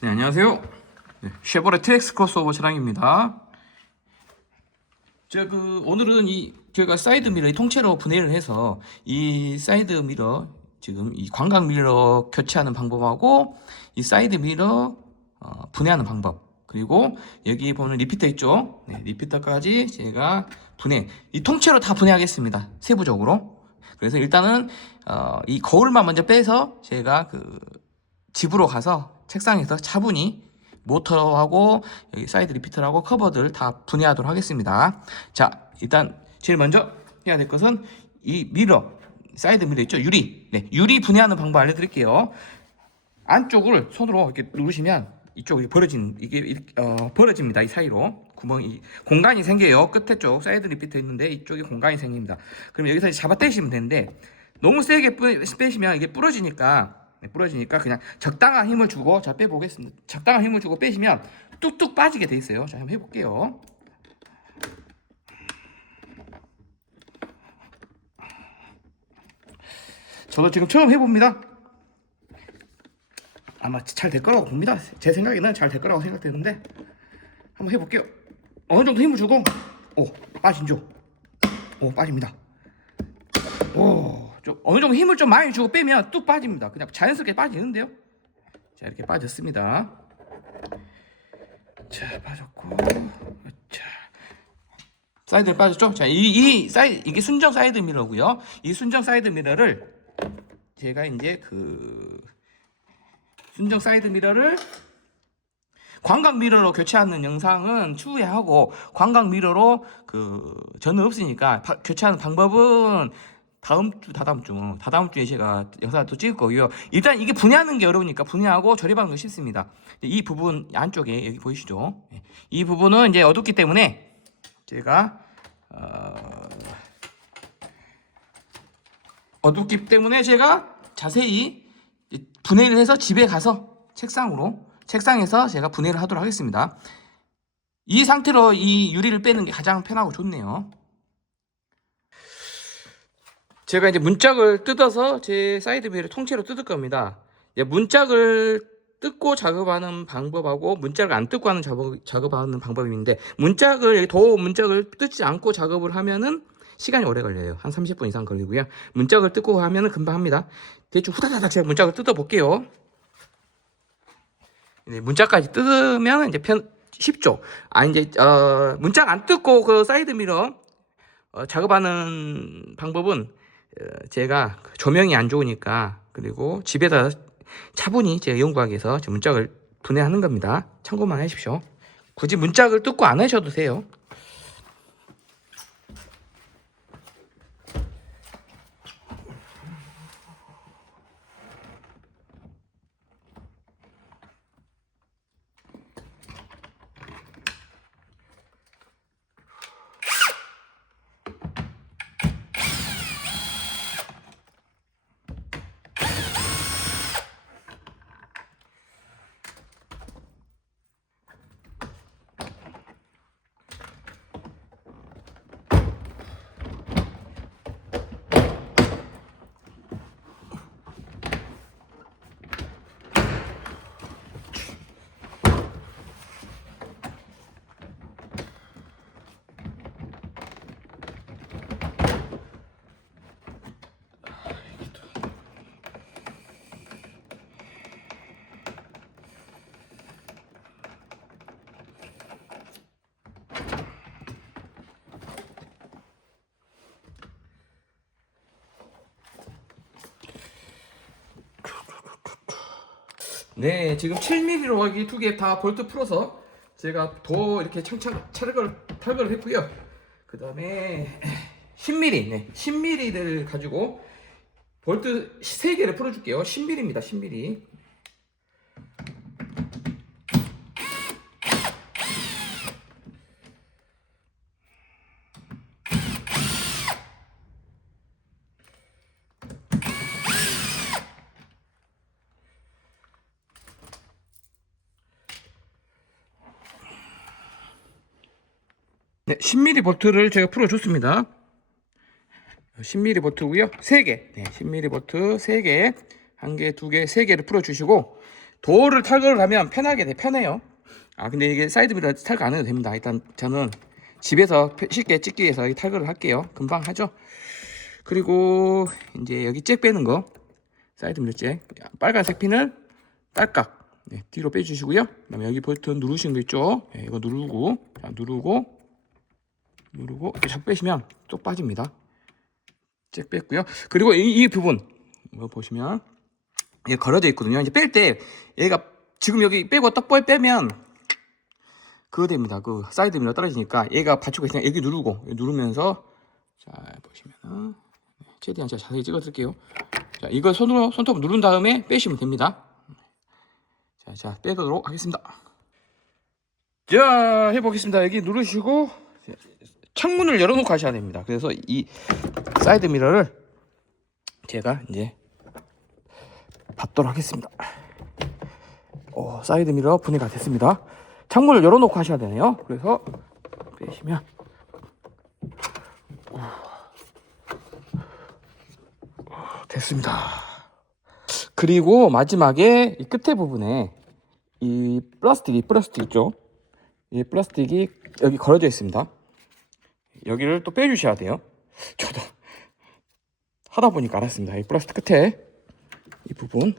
네, 안녕하세요. 네, 쉐보레 트랙스 크로스오버 차량입니다. 오늘은 저희가 사이드 미러 통째로 분해를 해서 이 사이드 미러 지금 이 광각 미러 교체하는 방법하고 이 사이드 미러 분해하는 방법, 그리고 여기 보면 리피터 있죠? 네, 리피터까지 제가 이 통째로 다 분해하겠습니다. 세부적으로. 그래서 일단은 이 거울만 먼저 빼서 제가 집으로 가서 책상에서 차분히 모터하고 여기 사이드 리피터하고 커버들 다 분해하도록 하겠습니다. 자, 일단 제일 먼저 해야 될 것은 이 미러, 사이드 미러 있죠? 유리. 네, 유리 분해하는 방법 알려드릴게요. 안쪽을 손으로 이렇게 누르시면 이쪽이 벌어집니다. 이 사이로 공간이 생겨요. 끝에 쪽 사이드 리피터 있는데 이쪽에 공간이 생깁니다. 그럼 여기서 잡아 떼시면 되는데 너무 세게 빼시면 이게 부러지니까 그냥 적당한 힘을 주고, 자, 빼보겠습니다. 적당한 힘을 주고 빼시면 뚝뚝 빠지게 돼 있어요. 자, 한번 해볼게요. 저도 지금 처음 해봅니다. 아마 잘 될 거라고 봅니다. 제 생각에는 잘 될 거라고 생각되는데 한번 해볼게요. 어느 정도 힘을 주고, 빠진죠? 빠집니다. 어느 정도 힘을 좀 많이 주고 빼면 뚝 빠집니다. 그냥 자연스럽게 빠지는데요. 자, 이렇게 빠졌습니다. 자, 빠졌고, 자, 사이드에 빠졌죠? 자, 이게 순정 사이드 미러고요. 이 순정 사이드 미러를 제가 이제 순정 사이드 미러를 광각 미러로 교체하는 영상은 추후에 하고, 광각 미러로 저는 없으니까 교체하는 방법은 다다음 주에 제가 영상을 또 찍을 거고요. 일단 이게 분해하는 게 어려우니까 분해하고 조립하는 거 쉽습니다. 이 부분 안쪽에 여기 보이시죠? 이 부분은 이제 어둡기 때문에 제가 자세히 분해를 해서 집에 가서 책상에서 제가 분해를 하도록 하겠습니다. 이 상태로 이 유리를 빼는 게 가장 편하고 좋네요. 제가 이제 문짝을 뜯어서 제 사이드 미러를 통째로 뜯을 겁니다. 문짝을 뜯고 작업하는 방법하고 문짝을 안 뜯고 하는 작업하는 방법이 있는데, 문짝을 뜯지 않고 작업을 하면은 시간이 오래 걸려요. 한 30분 이상 걸리고요. 문짝을 뜯고 하면은 금방 합니다. 대충 후다다닥 제가 문짝을 뜯어 볼게요. 문짝까지 뜯으면 이제 쉽죠. 문짝 안 뜯고 사이드 미러 작업하는 방법은 제가 조명이 안 좋으니까, 그리고 집에다 차분히 제가 연구하기 위해서 문짝을 분해하는 겁니다. 참고만 하십시오. 굳이 문짝을 뜯고 안 하셔도 돼요. 네, 지금 7mm로 여기 두 개 다 볼트 풀어서 제가 이렇게 탈거를 했고요. 그 다음에 10mm, 10mm를 가지고 볼트 3개를 풀어줄게요. 10mm입니다, 10mm. 네, 10mm 볼트를 제가 풀어줬습니다. 10mm 볼트고요. 3개. 네, 10mm 볼트 3개. 1개, 2개, 3개를 풀어주시고, 도어를 탈거를 하면 편해요. 근데 이게 사이드미러 탈거 안 해도 됩니다. 일단 저는 집에서 쉽게 찍기 위해서 탈거를 할게요. 금방 하죠. 그리고 이제 여기 잭 빼는 거, 사이드미러 잭, 빨간색 핀을 딸깍 뒤로 빼주시고요. 그다음에 여기 버튼 누르시는 거 있죠. 이거 누르고 이렇게 잡 빼시면 쏙 빠집니다. 잭 뺐고요. 그리고 이 부분 이거 보시면 얘 걸어져 있거든요. 이제 뺄 때 얘가 지금 여기 빼고 딱 빼면 그거 됩니다. 그 사이드 미러 떨어지니까 얘가 받치고 있으니까 여기 누르면서 자 보시면은 최대한 제가 자세히 찍어 드릴게요. 자 이거 손톱 누른 다음에 빼시면 됩니다. 자 빼도록 하겠습니다. 자 해보겠습니다. 여기 누르시고 창문을 열어놓고 하셔야 됩니다. 그래서 이 사이드 미러를 제가 이제 받도록 하겠습니다. 사이드 미러 분해가 됐습니다. 창문을 열어놓고 하셔야 되네요. 그래서 빼시면 됐습니다. 그리고 마지막에 이 끝에 부분에 이 플라스틱 있죠? 이 플라스틱이 여기 걸어져 있습니다. 여기를 또 빼주셔야 돼요. 저도 하다 보니까 알았습니다. 이 플라스틱 끝에 이 부분.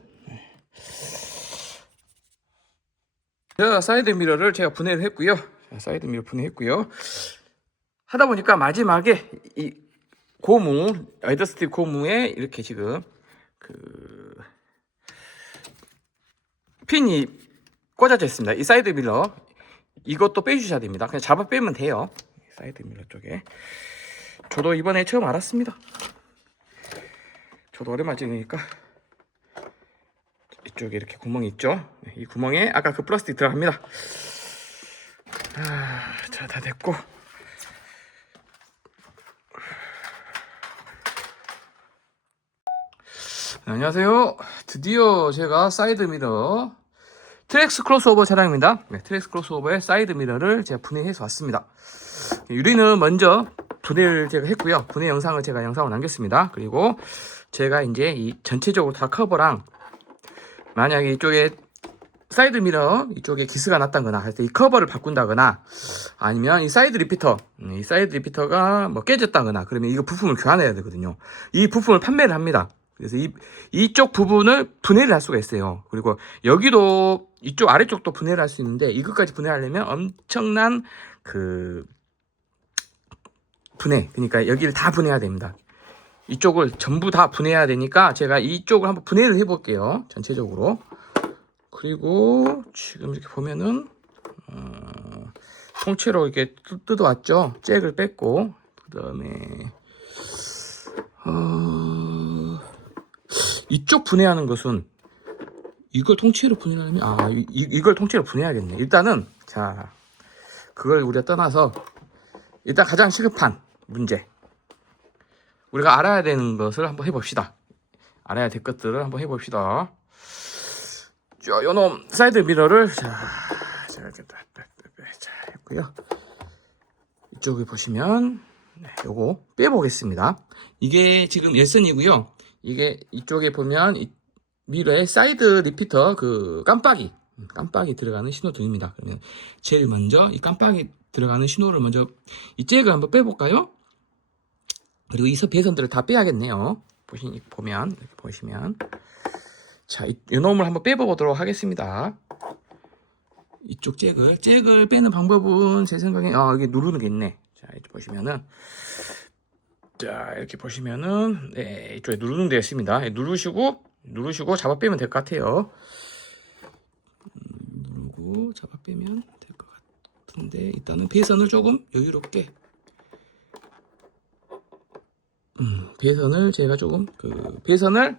자, 사이드 미러를 제가 분해를 했고요. 사이드 미러 분해했고요. 하다 보니까 마지막에 이 고무, 에드스틱 고무에 이렇게 지금 그 핀이 꽂아져 있습니다. 이 사이드 미러 이것도 빼주셔야 됩니다. 그냥 잡아 빼면 돼요. 사이드 미러 쪽에. 저도 이번에 처음 알았습니다. 저도 오랜만에 찍으니까 이쪽에 이렇게 구멍이 있죠. 이 구멍에 아까 그 플라스틱 들어갑니다. 자, 다 됐고. 안녕하세요. 드디어 제가 사이드 미러 트랙스 크로스오버 차량입니다. 트랙스 크로스오버의 사이드 미러를 제가 분해해서 왔습니다. 유리는 먼저 분해를 제가 했고요. 분해 영상을 제가 영상을 남겼습니다. 그리고 제가 이제 이 전체적으로 다 커버랑 만약에 이쪽에 사이드 미러 이쪽에 기스가 났다거나 할 때 이 커버를 바꾼다거나 아니면 이 사이드 리피터가 뭐 깨졌다거나 그러면 이거 부품을 교환해야 되거든요. 이 부품을 판매를 합니다. 그래서 이쪽 부분을 분해를 할 수가 있어요. 그리고 여기도 이쪽 아래쪽도 분해를 할 수 있는데 이것까지 분해하려면 엄청난 그 분해, 그러니까 여기를 다 분해해야 됩니다. 이쪽을 전부 다 분해해야 되니까 제가 이쪽을 한번 분해를 해볼게요. 전체적으로. 그리고 지금 이렇게 보면은 통째로 이렇게 뜯어왔죠. 잭을 뺐고 그 다음에 이쪽 분해하는 것은 이걸 통째로 분해하려면 이걸 통째로 분해해야겠네. 일단은 자 그걸 우리가 떠나서 일단 가장 시급한 문제, 우리가 알아야 되는 것을 한번 해봅시다. 알아야 될 것들을 한번 해봅시다. 자, 요놈 사이드 미러를 자 이렇게 했고요. 이쪽에 보시면 요거 빼보겠습니다. 이게 지금 열선이고요. 이게 이쪽에 보면 이 미러의 사이드 리피터 그 깜빡이 들어가는 신호등입니다. 그러면 제일 먼저 이 깜빡이 들어가는 신호를 먼저 이 잭을 한번 빼볼까요? 그리고 이 배선들을 다 빼야겠네요. 보면 이렇게 보시면 자, 이 놈을 한번 빼보도록 하겠습니다. 이쪽 잭을 빼는 방법은 제 생각에 여기 누르는 게 있네. 자, 이렇게 보시면은 이렇게 보시면은 이쪽에 누르는 데 있습니다. 누르시고 잡아 빼면 될 것 같아요. 누르고 잡아 빼면 될 것 같은데 일단은 배선을 조금 여유롭게 배선을 제가 조금 배선을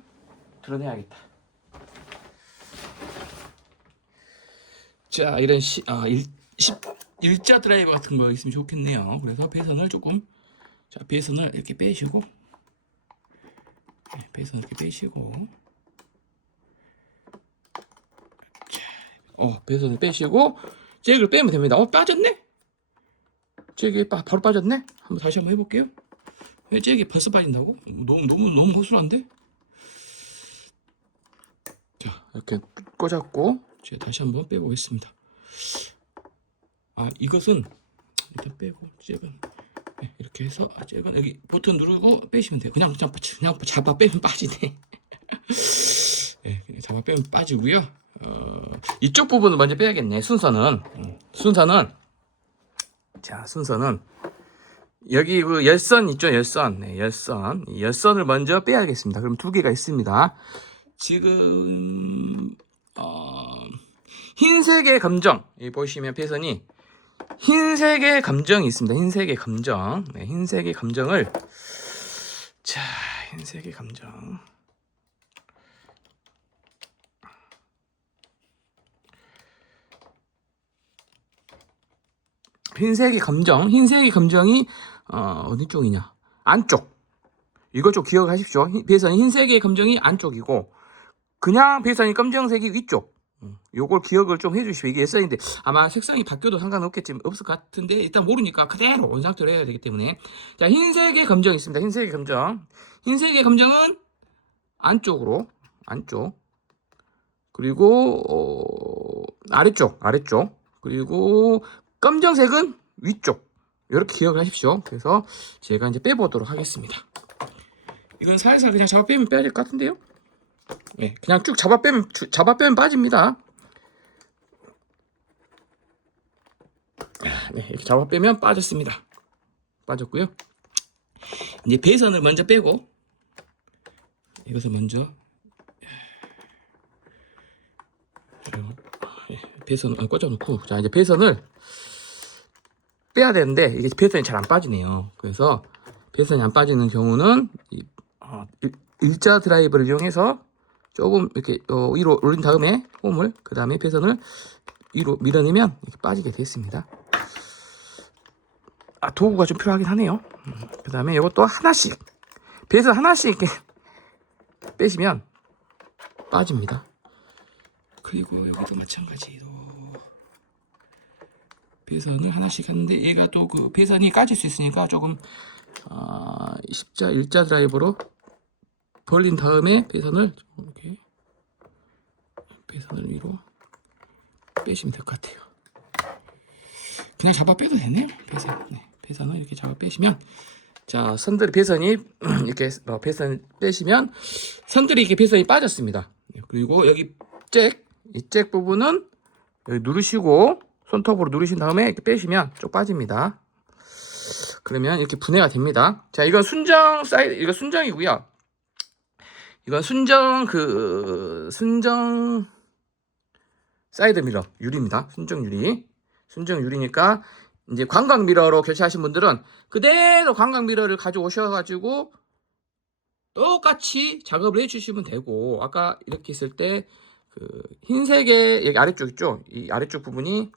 드러내야겠다. 자, 이런 일자 드라이버 같은 거 있으면 좋겠네요. 그래서 배선을 조금 배선을 이렇게 빼시고 배선을 이렇게 빼시고 배선을 빼시고 잭을 빼면 됩니다. 빠졌네? 잭이 바로 빠졌네? 다시 한번 해볼게요. 왜 잭이 벌써 빠진다고? 너무 허술한데? 자, 이렇게 꽂았고, 제가 다시 한번 빼보겠습니다. 이것은 일단 빼고, 잭은 이렇게 해서 잭은 여기 버튼 누르고 빼시면 돼요. 그냥 잡아 빼면 빠지네. 네, 그냥 잡아 빼면 빠지고요. 이쪽 부분을 먼저 빼야겠네. 순서는 여기 그 열선 있죠, 열선. 네, 열선. 이 열선을 먼저 빼야겠습니다. 그럼 두 개가 있습니다. 지금 흰색의 감정, 여기 보시면 배선이 흰색의 감정이 있습니다. 흰색의 감정. 네, 흰색의 감정을, 자, 흰색의 감정. 흰색의 감정이 어디 쪽이냐? 안쪽. 이거 좀 기억하십시오. 배선이 흰색의 감정이 안쪽이고, 그냥 배선이 검정색이 위쪽. 요걸 기억을 좀 해주시오. 이게 열선인데 아마 색상이 바뀌어도 상관없겠지만 없을 것 같은데 일단 모르니까 그대로 원상태로 해야 되기 때문에, 자, 흰색의 감정이 있습니다. 흰색의 감정은 안쪽, 그리고 아래쪽, 그리고 검정색은 위쪽. 이렇게 기억을 하십시오. 그래서 제가 이제 빼보도록 하겠습니다. 이건 살살 그냥 잡아 빼면 빼야 될 것 같은데요. 네, 그냥 쭉 잡아 빼면 빠집니다. 네, 이렇게 잡아 빼면 빠졌습니다. 빠졌고요. 이제 배선을 먼저 빼고, 이것을 먼저 배선을 꽂아놓고, 자, 이제 배선을 빼야 되는데 이게 배선이 잘 안 빠지네요. 그래서 배선이 안 빠지는 경우는 일자 드라이버를 이용해서 조금 이렇게 위로 올린 다음에 홈을, 그 다음에 배선을 위로 밀어내면 이렇게 빠지게 됐습니다. 도구가 좀 필요하긴 하네요. 그 다음에 이것도 하나씩, 배선 하나씩 이렇게 빼시면 빠집니다. 그리고 여기도 마찬가지로 배선을 하나씩 하는데, 얘가 또 그 배선이 까질 수 있으니까 조금 일자 드라이버로 벌린 다음에 배선을 이렇게 위로 빼시면 될 것 같아요. 그냥 잡아 빼도 되네요. 배선을 이렇게 잡아 빼시면, 자, 선들이 배선이 이렇게 배선 빼시면 선들이 이렇게 배선이 빠졌습니다. 그리고 여기 이 잭 부분은 여기 누르시고 손톱으로 누르신 다음에 이렇게 빼시면 쭉 빠집니다. 그러면 이렇게 분해가 됩니다. 자, 이건 순정 사이드, 이거 순정이고요. 이건 순정 사이드 미러 유리입니다. 순정 유리니까 이제 관광 미러로 교체하신 분들은 그대로 관광 미러를 가져오셔가지고 똑같이 작업을 해주시면 되고, 아까 이렇게 있을 때 그 흰색의 여기 아래쪽 있죠? 이 아래쪽 부분이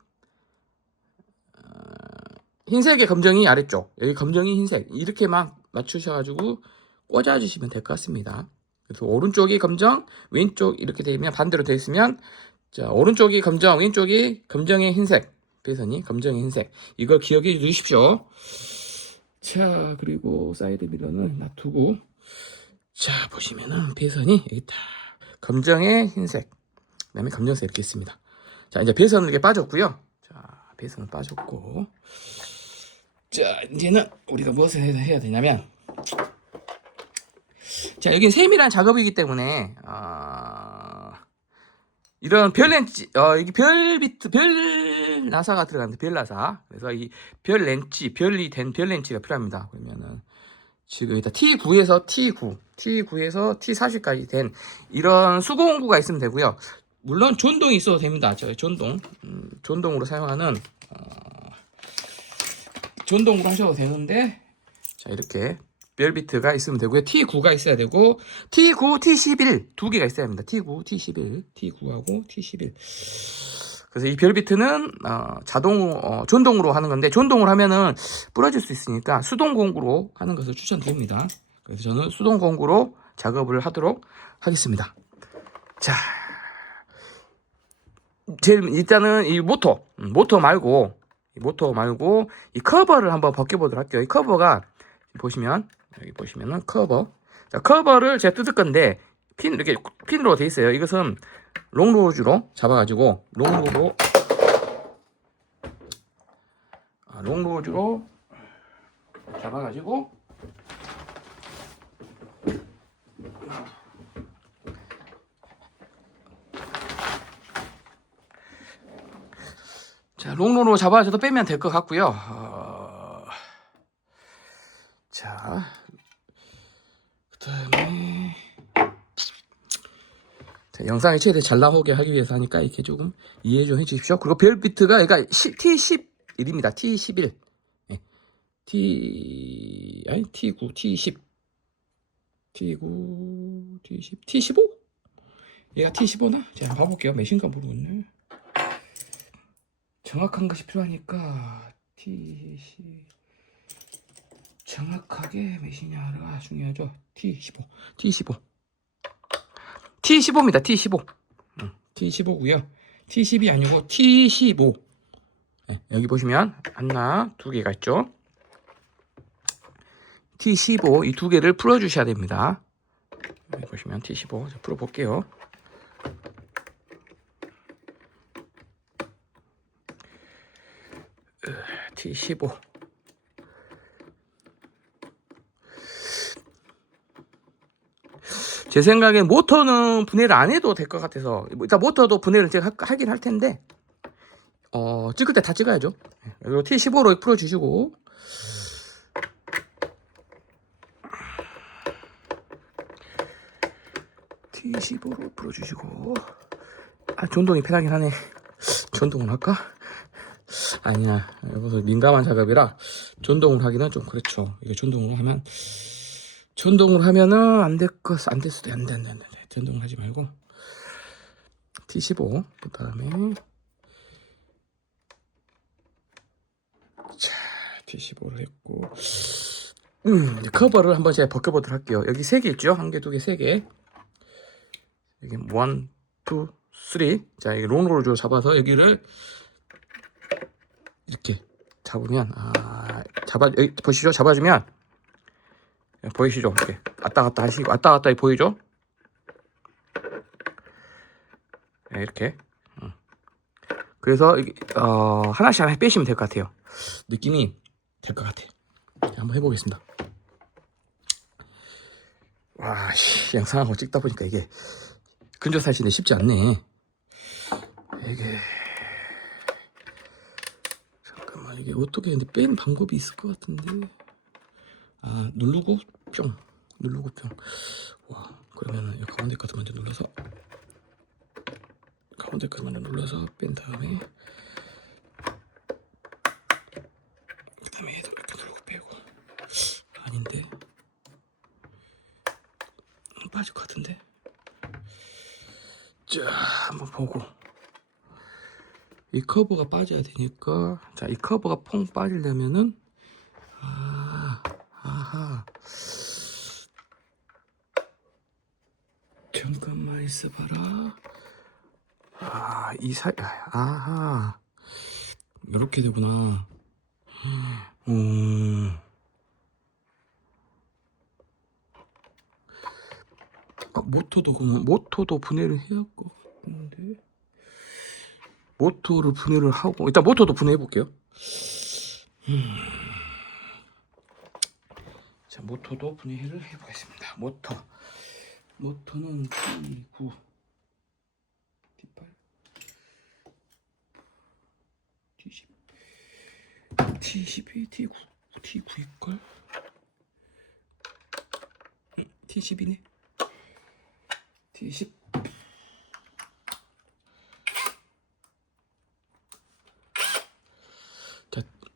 흰색의 검정이 아래쪽, 여기 검정이 흰색, 이렇게만 맞추셔가지고 꽂아주시면 될 것 같습니다. 그래서 오른쪽이 검정, 왼쪽 이렇게 되면 반대로 되어 있으면, 자, 오른쪽이 검정, 왼쪽이 검정의 흰색, 배선이 검정의 흰색, 이걸 기억해 주십시오. 자, 그리고 사이드 미러는 놔두고, 자, 보시면은 배선이 여기 다 검정의 흰색, 그 다음에 검정색 이렇게 있습니다. 자, 이제 배선은 이렇게 빠졌고요. 자, 배선은 빠졌고, 자, 이제는 우리가 무엇을 해야 되냐면, 자, 여기는 세밀한 작업이기 때문에 이런 별 렌치, 여기 별 나사가 들어가는데, 별 나사. 그래서 이 별 렌치, 별이 된 별 렌치가 필요합니다. 그러면은 지금 일단 T9에서 T40까지 된 이런 수공구가 있으면 되고요. 물론 전동이 있어도 됩니다. 저 전동으로 사용하는 전동으로 하셔도 되는데, 자, 이렇게 별비트가 있으면 되고요. T9가 있어야 되고, T9, T11 두 개가 있어야 합니다. T9, T11, T9하고 T11. 그래서 이 별비트는 전동으로 하는 건데, 전동으로 하면은 부러질 수 있으니까 수동 공구로 하는 것을 추천드립니다. 그래서 저는 수동 공구로 작업을 하도록 하겠습니다. 자, 일단은 이 모터 말고 이 커버를 한번 벗겨보도록 할게요. 이 커버가 보시면, 여기 보시면은 커버. 자, 커버를 제가 뜯을 건데, 핀 이렇게 핀으로 돼 있어요. 이것은 롱로즈로 잡아가지고 롱로즈로 잡아가지고 자 롱로로 잡아줘도 빼면 될 것 같고요. 자 그다음에 자, 영상이 최대 잘 나오게 하기 위해서 하니까 이렇게 조금 이해 좀 해주십시오. 그리고 별 비트가 그러니까 T11입니다. T11, 네. T9, T10, T9, T10, T15? 얘가 T15나? 제가 한번 봐볼게요. 몇인가 모르겠네. 정확한 것이 필요하니까 T10 정확하게 몇이냐가 중요하죠. T15, T15, T15입니다. T15. T15고요. T10이 아니고 T15. 네, 여기 보시면 하나, 두 개가 있죠. T15 이 두 개를 풀어 주셔야 됩니다. 여기 보시면 T15 풀어 볼게요. T15 제 생각엔 모터는 분해를 안 해도 될 것 같아서 일단 모터도 분해를 제가 하긴 할 텐데 찍을 때 다 찍어야죠. 그리고 T15로 풀어주시고 T15로 풀어주시고 전동이 편하긴 하네. 전동을 할까? 아니야, 이거 민감한 작업이라 전동을 하기는 좀 그렇죠. 이게 전동을 하면은 안 될 수도 안 돼. 전동을 하지 말고 T15 그 다음에 자 T15를 했고 커버를 한번 제가 벗겨보도록 할게요. 여기 3개 있죠? 1개, 2개, 3개. 여기 1, 2, 3. 자, 이 롱롤을 잡아서 여기를 이렇게 잡으면 여기 보시죠? 잡아주면 보이시죠? 이렇게 왔다 갔다 하시고 왔다 갔다 보이죠? 네, 이렇게. 그래서 하나씩 빼시면 될 것 같아요. 느낌이 될 것 같아요. 한번 해보겠습니다. 와, 영상하고 찍다 보니까 이게 근조 사시는 쉽지 않네. 이게 잠깐만, 이게 어떻게 근데 빼는 방법이 있을 것 같은데. 누르고 뿅. 와, 그러면은 이 가운데 것도 먼저 눌러서 뺀 다음에 그다음에 얘도 이렇게 누르고 빼고. 아닌데 빠질 것 같은데. 자, 한번 보고. 이 커버가 빠져야 되니까, 자, 이 커버가 퐁 빠지려면은 아하, 잠깐만 있어봐라. 아하, 이렇게 되구나. 모터도 분해를 해야 할 것 같은데. 모터를 분해를 하고, 일단 모터도 분해해 볼게요. 자, 모터도 분해를 해보겠습니다. 모터는 T9, T8, T10, T12, T9일걸? T10이네. T10.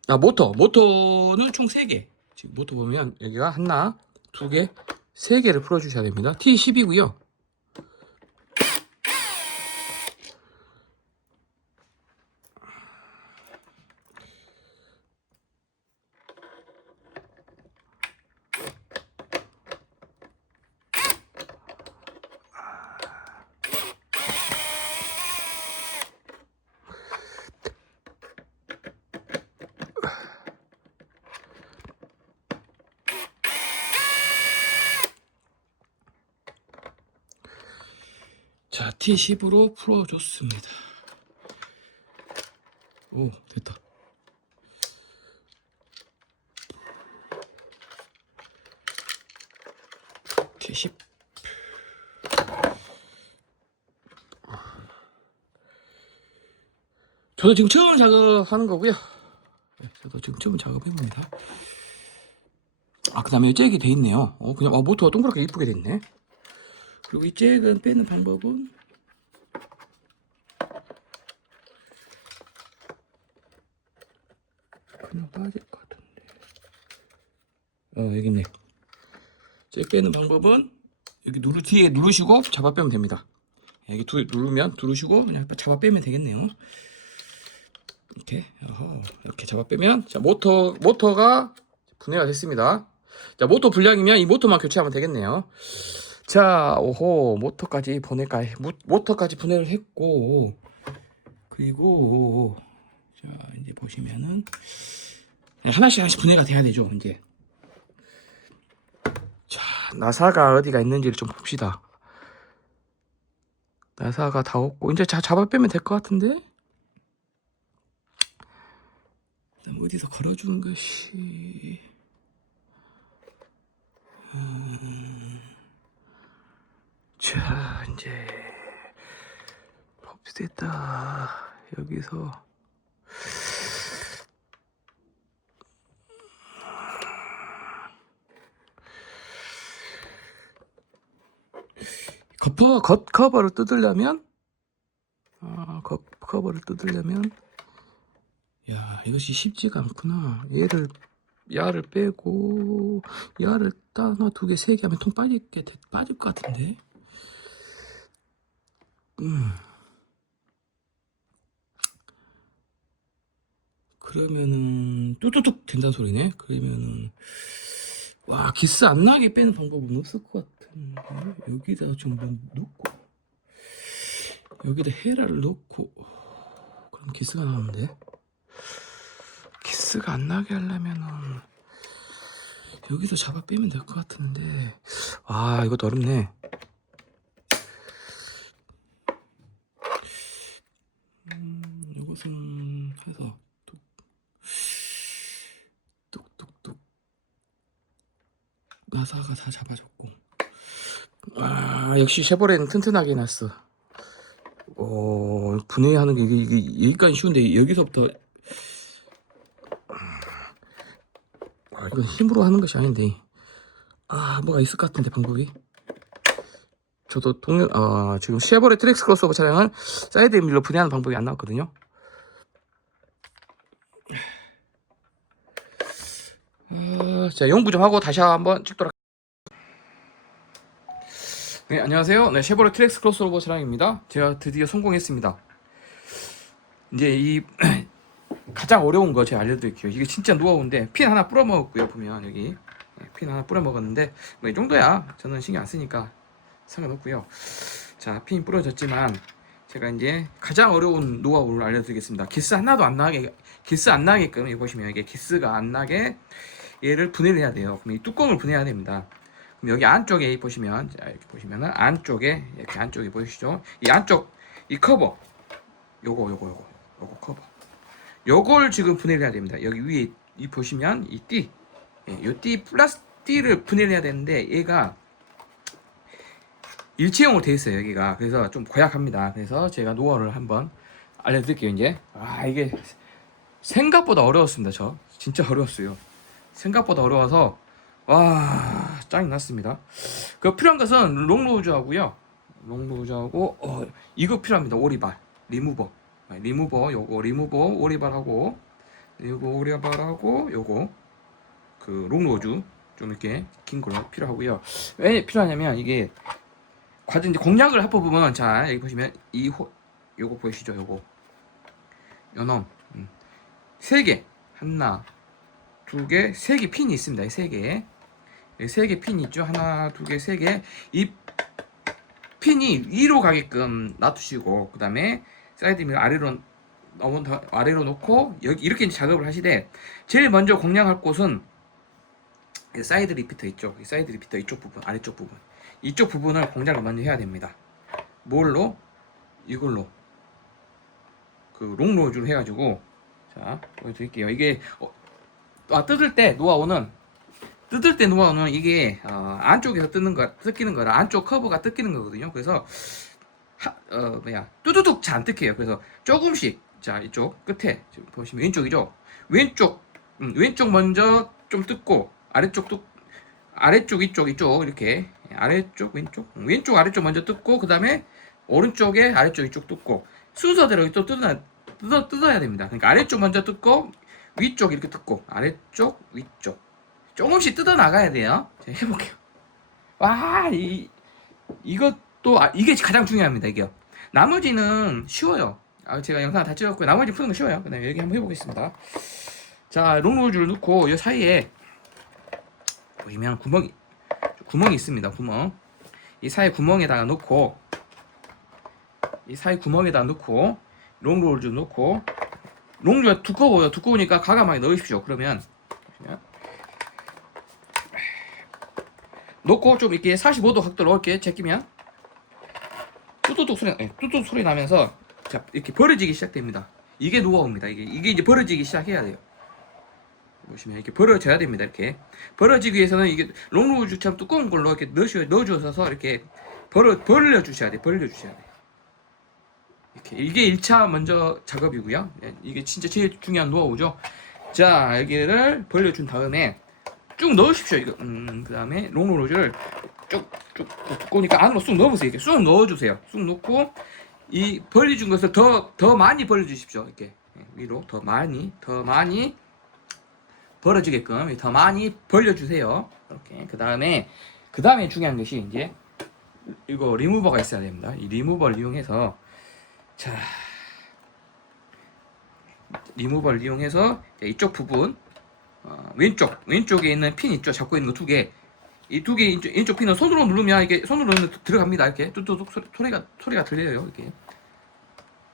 자, 모터는 총 3개. 지금 모터 보면 여기가 하나, 2개, 3개를 풀어주셔야 됩니다. T10이고요. 자, T10으로 풀어줬습니다. 오, 됐다. T10. 저도 지금 처음 작업하는 거고요. 저도 지금 처음 작업해봅니다. 아, 그 다음에 잭이 돼 있네요. 그냥, 모터가 동그랗게 이쁘게 됐네. 그리고 이 잭은 빼는 방법은, 그냥 빠질 것 같은데. 여기 있네. 잭 빼는 방법은, 여기 뒤에 누르시고 잡아 빼면 됩니다. 여기 누르시고 그냥 잡아 빼면 되겠네요. 이렇게 잡아 빼면, 자, 모터가 분해가 됐습니다. 자, 모터 불량이면 이 모터만 교체하면 되겠네요. 자, 모터까지 분해를 했고, 그리고, 자, 이제 보시면은, 하나씩 분해가 돼야 되죠, 이제. 자, 나사가 어디가 있는지를 좀 봅시다. 나사가 다 없고, 이제 잡아 빼면 될 것 같은데? 어디서 걸어주는 것이, 자, 이제 봅시다. 여기서 겉커버를 뜯으려면, 겉커버를 뜯으려면, 야, 이것이 쉽지가 않구나. 야를 빼고, 야를 하나, 두 개, 세 개 하면 통 빠질 것 같은데. 그러면은 뚝뚝뚝 된다는 소리네. 그러면은 와, 기스 안 나게 빼는 방법은 없을 것 같은데. 여기다가 좀 넣고, 여기다 헤라를 넣고, 그럼 기스가 나는데. 기스가 안 나게 하려면은 여기서 잡아 빼면 될 것 같은데. 아, 이것도 어렵네. 이것은 해서 뚝뚝뚝 나사가 다 잡아줬고. 아, 역시 쉐보레는 튼튼하게 해놨어. 분해하는 게 이게 여기까지 쉬운데 여기서부터, 이건 힘으로 하는 것이 아닌데. 뭐가 있을 것 같은데, 방법이. 저도 지금 쉐보레 트랙스 크로스오버 차량은 사이드 밀러 분해하는 방법이 안 나왔거든요. 자, 연구 좀 하고 다시 한번 찍도록. 네, 안녕하세요. 네, 쉐보레 트랙스 크로스오버 차량입니다. 제가 드디어 성공했습니다. 이제 이 가장 어려운 거 제가 알려드릴게요. 이게 진짜 노하우인데, 핀 하나 뿌려 먹었고요. 보면 여기 핀 하나 뿌려 먹었는데, 뭐 이 정도야 저는 신경 안 쓰니까 상관없고요. 자, 핀 부러졌지만 제가 이제 가장 어려운 노하우를 알려드리겠습니다. 기스 안 나게끔, 여기 보시면 이게 기스가 안 나게 얘를 분해를 해야 돼요. 그럼 이 뚜껑을 분해해야 됩니다. 그럼 여기 안쪽에 보시면, 자, 이렇게 보시면은 안쪽에, 이렇게 안쪽에 보이시죠? 이 안쪽 이 커버, 요거 커버, 요걸 지금 분해를 해야 됩니다. 여기 위에 보시면 이 띠, 요 띠를 분해를 해야 되는데, 얘가 일체형으로 되어 있어요, 여기가. 그래서 좀 고약합니다. 그래서 제가 노하우를 한번 알려드릴게요. 이제 이게 생각보다 어려웠습니다. 진짜 어려웠어요. 생각보다 어려워서 짱이 났습니다. 그 필요한 것은 롱로우즈하고요. 이거 필요합니다. 오리발 리무버, 요거 리무버 오리발하고, 요거 그 롱로우즈 좀 이렇게 긴 걸로 필요하고요. 왜 필요하냐면, 이게 과연 이제 공략을 해보면, 자, 여기 보시면 요거 보이시죠? 요놈 세 개, 하나, 두 개, 세 개 핀이 있습니다. 이 세 개 핀이 있죠. 하나, 두 개, 세 개. 이 핀이 위로 가게끔 놔두시고, 그 다음에 사이드 밀 아래로 놓고, 여기 이렇게 작업을 하시되, 제일 먼저 공략할 곳은 사이드 리피터 있죠. 이 사이드 리피터 이쪽 부분, 아래쪽 부분, 이쪽 부분을 공략을 먼저 해야 됩니다. 뭘로? 이걸로 그 롱로즈로 해가지고 자 보여드릴게요. 이게 뜯을 때 노하우는 이게 안쪽에서 뜯기는 거라 안쪽 커브가 뜯기는 거거든요. 그래서 뚜두둑 잘 안 뜯겨요. 그래서 조금씩 자 이쪽 끝에 지금 보시면 왼쪽이죠. 왼쪽 먼저 좀 뜯고 아래쪽 이쪽 이렇게 아래쪽 왼쪽 아래쪽 먼저 뜯고 그 다음에 오른쪽에 아래쪽 이쪽 뜯고 순서대로 또 뜯어야 됩니다. 그러니까 아래쪽 먼저 뜯고 위쪽 이렇게 뜯고 아래쪽 위쪽 조금씩 뜯어 나가야 돼요. 제가 해볼게요. 와 이것도 이게 가장 중요합니다. 이게 나머지는 쉬워요. 제가 영상 다 찍었고요. 나머지 푸는 거 쉬워요. 그 다음에 여기 한번 해보겠습니다. 자 롱로즈를 넣고 이 사이에 보시면 구멍이 있습니다. 이 사이 구멍에다가 넣고 롱로즈 넣고 롱로즈가 두꺼워요. 두꺼우니까 과감하게 넣으십시오. 그러면 넣고 좀 이렇게 45도 각도로 이렇게 제끼면 뚜뚜뚝 소리 나면서 자 이렇게 벌어지기 시작됩니다. 이게 노하우입니다. 이게 이제 벌어지기 시작해야 돼요. 보시면 이렇게 벌어져야 됩니다. 이렇게 벌어지기 위해서는 이게 롱로즈처럼 두꺼운 걸로 이렇게 넣어주셔서 이렇게 벌려주셔야 돼. 이게 1차 먼저 작업이고요. 이게 진짜 제일 중요한 노하우죠. 자 여기를 벌려준 다음에 쭉 넣으십시오. 이거 그 다음에 롱로즈를 쭉 두꺼우니까 안으로 쑥 넣어보세요. 이렇게 쑥 넣어주세요. 쑥 넣고 이 벌려준 것을 더 많이 벌려주십시오. 이렇게 위로 더 많이 벌어지게끔 더 많이 벌려주세요. 이렇게 그 다음에 중요한 것이 이제 이거 리무버가 있어야 됩니다. 이 리무버를 이용해서 자 리무버를 이용해서 이쪽 부분 왼쪽에 있는 핀 있죠. 잡고 있는 거 두 개. 이 두 개 왼쪽 핀은 손으로 누르면 이게 손으로 누르면 들어갑니다. 이렇게 뚜뚜뚝 소리가 들려요. 이렇게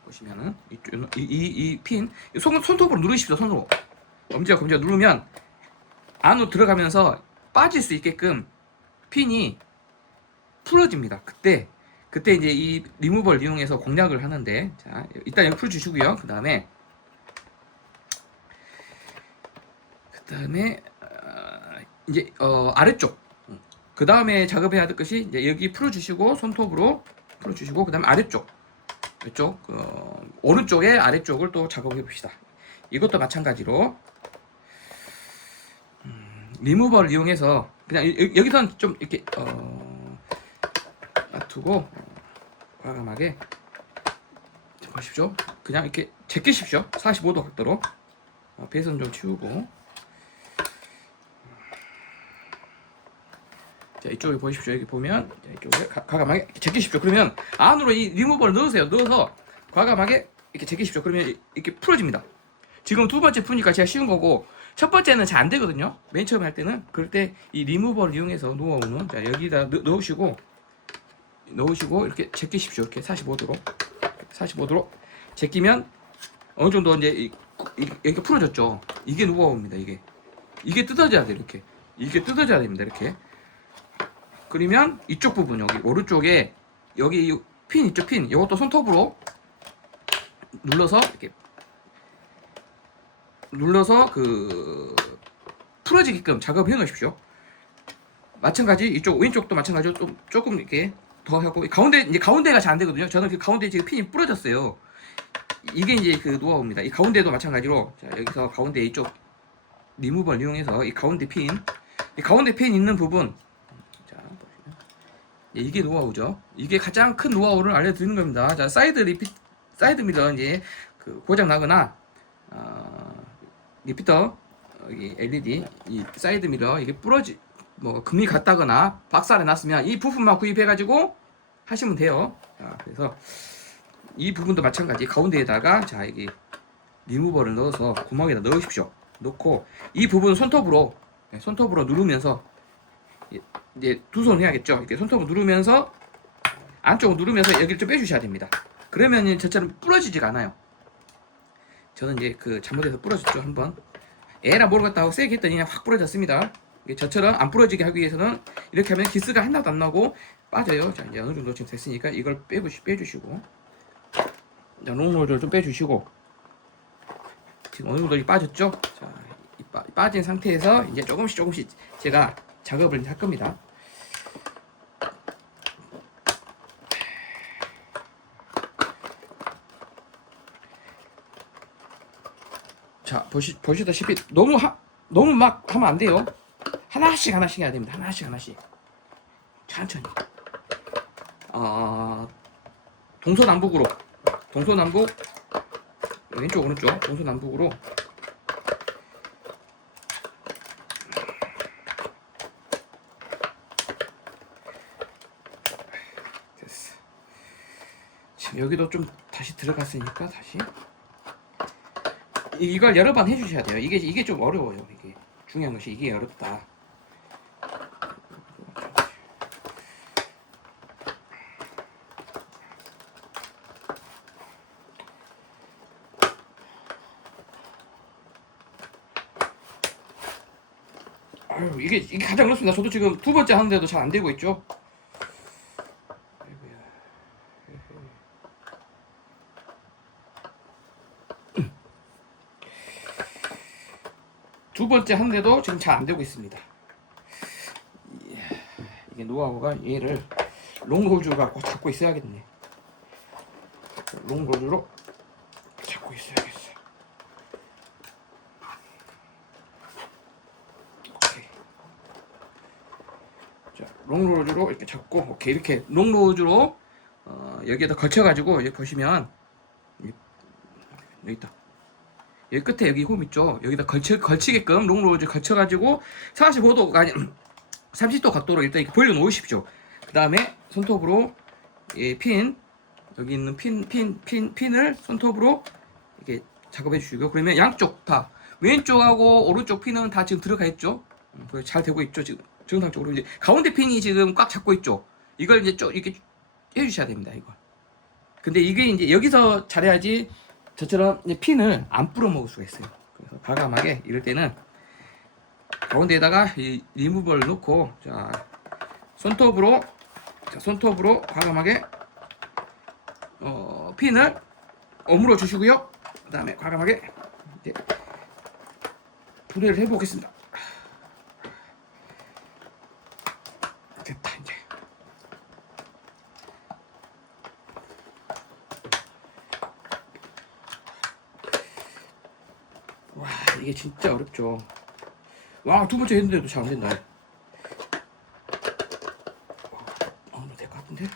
보시면은 이 핀 손톱으로 누르십시오. 손으로 엄지와 검지와 누르면 안으로 들어가면서 빠질 수 있게끔 핀이 풀어집니다. 그때 이제 이 리무버를 이용해서 공략을 하는데 자 일단 여기 풀어주시고요. 그 다음에 이제 아래쪽 그 다음에 작업해야 될 것이 이제 여기 풀어주시고 손톱으로 풀어주시고 그 다음에 아래쪽 이쪽 오른쪽에 아래쪽을 또 작업해 봅시다. 이것도 마찬가지로 리무버를 이용해서 그냥 여기선 좀 이렇게 놔두고 과감하게 보십시오. 그냥 이렇게 제끼십시오. 45도 각도로 배선 좀 치우고 자 이쪽에 보십시오. 여기 보면 자, 이쪽에 과감하게 제끼십시오. 그러면 안으로 이 리무버를 넣으세요. 넣어서 과감하게 이렇게 제끼십시오. 그러면 이렇게 풀어집니다. 지금 두 번째 푸니까 제가 쉬운 거고 첫 번째는 잘 안 되거든요. 맨 처음에 할 때는 그럴 때 이 리무버를 이용해서 노하우는 자 여기다 넣으시고 이렇게 제끼십시오. 이렇게 45도로 제끼면 어느 정도 이제 이렇게 풀어졌죠. 이게 노하우입니다. 이게 뜯어져야 돼. 이게 뜯어져야 됩니다. 이렇게 그러면 이쪽 부분 여기 오른쪽에 여기 핀 있죠. 핀 이것도 손톱으로 눌러서 그 풀어지게끔 작업해 놓으십시오. 마찬가지 이쪽 왼쪽도 마찬가지로 좀 조금 이렇게 더 하고 가운데가 잘 안 되거든요. 저는 그 가운데 지금 핀이 부러졌어요. 이게 이제 그 노하우입니다. 이 가운데도 마찬가지로 자 여기서 가운데 이쪽 리무버를 이용해서 이 가운데 핀 있는 부분 자 보시면 이게 노하우죠. 이게 가장 큰 노하우를 알려드리는 겁니다. 자 사이드 미러 이제 그 고장 나거나 리피터 여기 LED 이 사이드 미러 이게 금이 갔다거나 박살이 났으면 이 부품만 구입해가지고 하시면 돼요. 자, 그래서 이 부분도 마찬가지 가운데에다가 자 여기 리무버를 넣어서 구멍에다 넣으십시오. 넣고 이 부분 손톱으로 누르면서 이제 두 손 해야겠죠. 이렇게 손톱으로 누르면서 안쪽으로 누르면서 여기를 좀 빼주셔야 됩니다. 그러면 저처럼 부러지지가 않아요. 저는 이제 그 잘못해서 부러졌죠. 한번 에라 모르겠다 하고 세게 했더니 그냥 확 부러졌습니다. 이게 저처럼 안 부러지게 하기 위해서는 이렇게 하면 기스가 하나도 안 나고 빠져요. 자, 이제 어느 정도 지금 됐으니까 이걸 빼주시고, 자, 롱로즈를 좀 빼주시고, 지금 어느 정도 빠졌죠? 자, 빠진 상태에서 이제 조금씩 제가 작업을 할 겁니다. 자, 보시다시피 너무 막 하면 안 돼요. 하나씩 해야 됩니다. 하나씩 천천히. 동서남북으로, 동서남북, 왼쪽 오른쪽 동서남북으로. 됐어. 지금 여기도 좀 다시 들어갔으니까 다시 이걸 여러 번 해주셔야 돼요. 이게 좀 어려워요. 이게 중요한 것이 이게 어렵다. 아유, 이게 가장 어렵습니다. 저도 지금 두 번째 하는데도 잘 안 되고 있죠. 두 번째 하는데도 지금 잘 안 되고 있습니다. 이게 노하우가 얘를 롱홀즈로 갖고 잡고 있어야겠네. 롱홀즈로 잡고 있어야겠어. 오케이. 자, 롱로즈로 이렇게 잡고, 오케이. 이렇게 롱로즈로 여기에다 걸쳐가지고 여기 보시면 여기 있다. 여기 끝에 여기 홈 있죠. 여기다 걸치게끔 롱로즈 걸쳐가지고 45도 아니 30도 각도로 일단 이렇게 벌려 놓으십시오. 그 다음에 손톱으로 여기 있는 핀을 손톱으로 이렇게 작업해 주시고요. 그러면 양쪽 다 왼쪽하고 오른쪽 핀은 다 지금 들어가 있죠. 잘 되고 있죠. 지금 정상적으로 이제 가운데 핀이 지금 꽉 잡고 있죠. 이걸 이제 좀 이렇게 해주셔야 됩니다. 이거. 근데 이게 이제 여기서 잘해야지 저처럼 이제 핀을 안 뿌려 먹을 수가 있어요. 그래서 과감하게 이럴 때는 가운데에다가 이 리무버를 놓고, 자, 손톱으로 과감하게 핀을 어물어 주시고요. 그 다음에 과감하게 이제 분해를 해보겠습니다. 됐다. 이제 와, 이게 진짜 어렵죠. 와, 두 번째 했는데도 잘 안 된다. 될 것 같은데?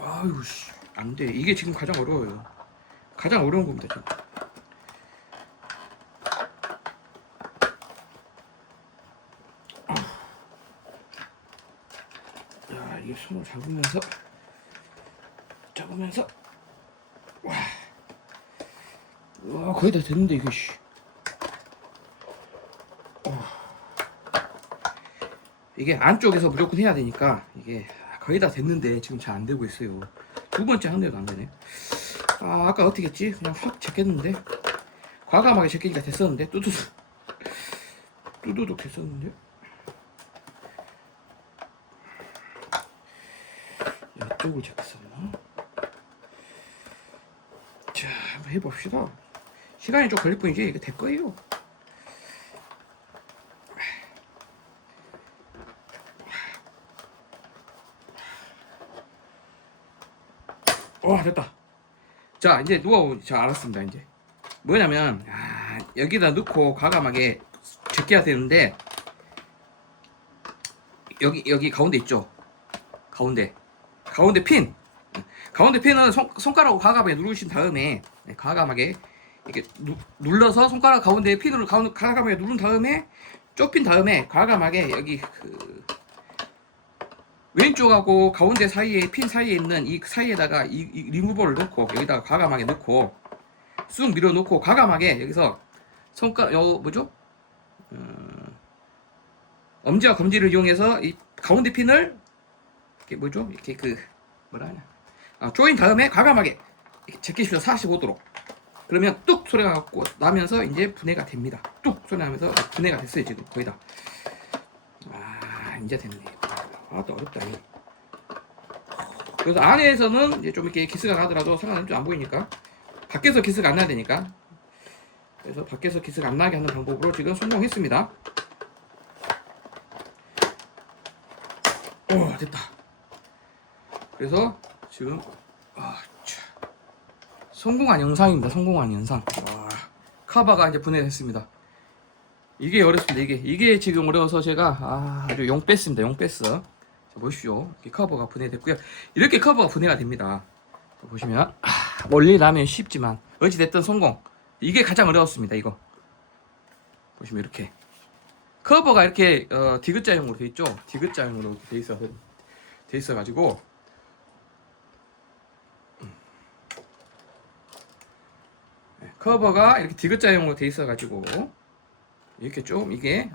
아유, 씨, 안 돼. 이게 지금 가장 어려워요. 가장 어려운 겁니다, 지금. 야, 이게 손을 잡으면서, 와, 거의 다 됐는데, 이게, 씨. 이게 안쪽에서 무조건 해야 되니까, 이게 거의 다 됐는데, 지금 잘 안 되고 있어요. 두 번째 하는데도 안 되네. 아까 어떻게 했지? 그냥 확 제꼈는데, 과감하게 제끼기가 됐었는데, 뚜두둑 됐었는데. 이쪽으로 제꼈었나? 자, 한번 해봅시다. 시간이 좀 걸릴 뿐이지 이게 될 거예요. 와, 됐다. 자, 이제 노하우 잘 알았습니다. 이제 뭐냐면 여기다 넣고 과감하게 제껴야 되는데, 여기 가운데 있죠. 가운데 핀은 손가락으로 과감하게 누르신 다음에, 과감하게 이렇게 눌러서 손가락 가운데 핀으로 과감하게 누른 다음에 좁힌 다음에 과감하게 여기 왼쪽하고 가운데 사이에 핀 사이에 있는 이 사이에다가 이 리무버를 넣고 여기다가 과감하게 넣고 쑥 밀어 놓고 과감하게 여기서 엄지와 검지를 이용해서 이 가운데 핀을 이렇게 이렇게 조인 다음에 과감하게 이렇게 제끼십시오. 45도로. 그러면 뚝 소리가 나면서 이제 분해가 됩니다. 뚝 소리 나면서 분해가 됐어요. 지금 거의 다. 이제 됐네. 또 어렵다. 그래서 안에서는 이제 좀 이렇게 기스가 나더라도 상관없죠. 안 보이니까. 밖에서 기스가 안 나야 되니까. 그래서 밖에서 기스가 안 나게 하는 방법으로 지금 성공했습니다. 됐다. 그래서 지금 성공한 영상입니다. 성공한 영상. 커버가 이제 분해됐습니다. 이게 어렵습니다. 이게 지금 어려워서 제가 아주 용 뺐습니다. 용 뺐어. 자, 보십시오. 이렇게 커버가 분해됐고요. 이렇게 커버가 분해가 됩니다. 보시면 원리라면 쉽지만 어찌됐든 성공. 이게 가장 어려웠습니다. 이거 보시면 이렇게 커버가 이렇게 디귿자형으로 돼 있죠. 디귿자형으로 돼 있어 가지고 커버가 이렇게 디귿자형으로 돼 있어 가지고 이렇게 좀 이게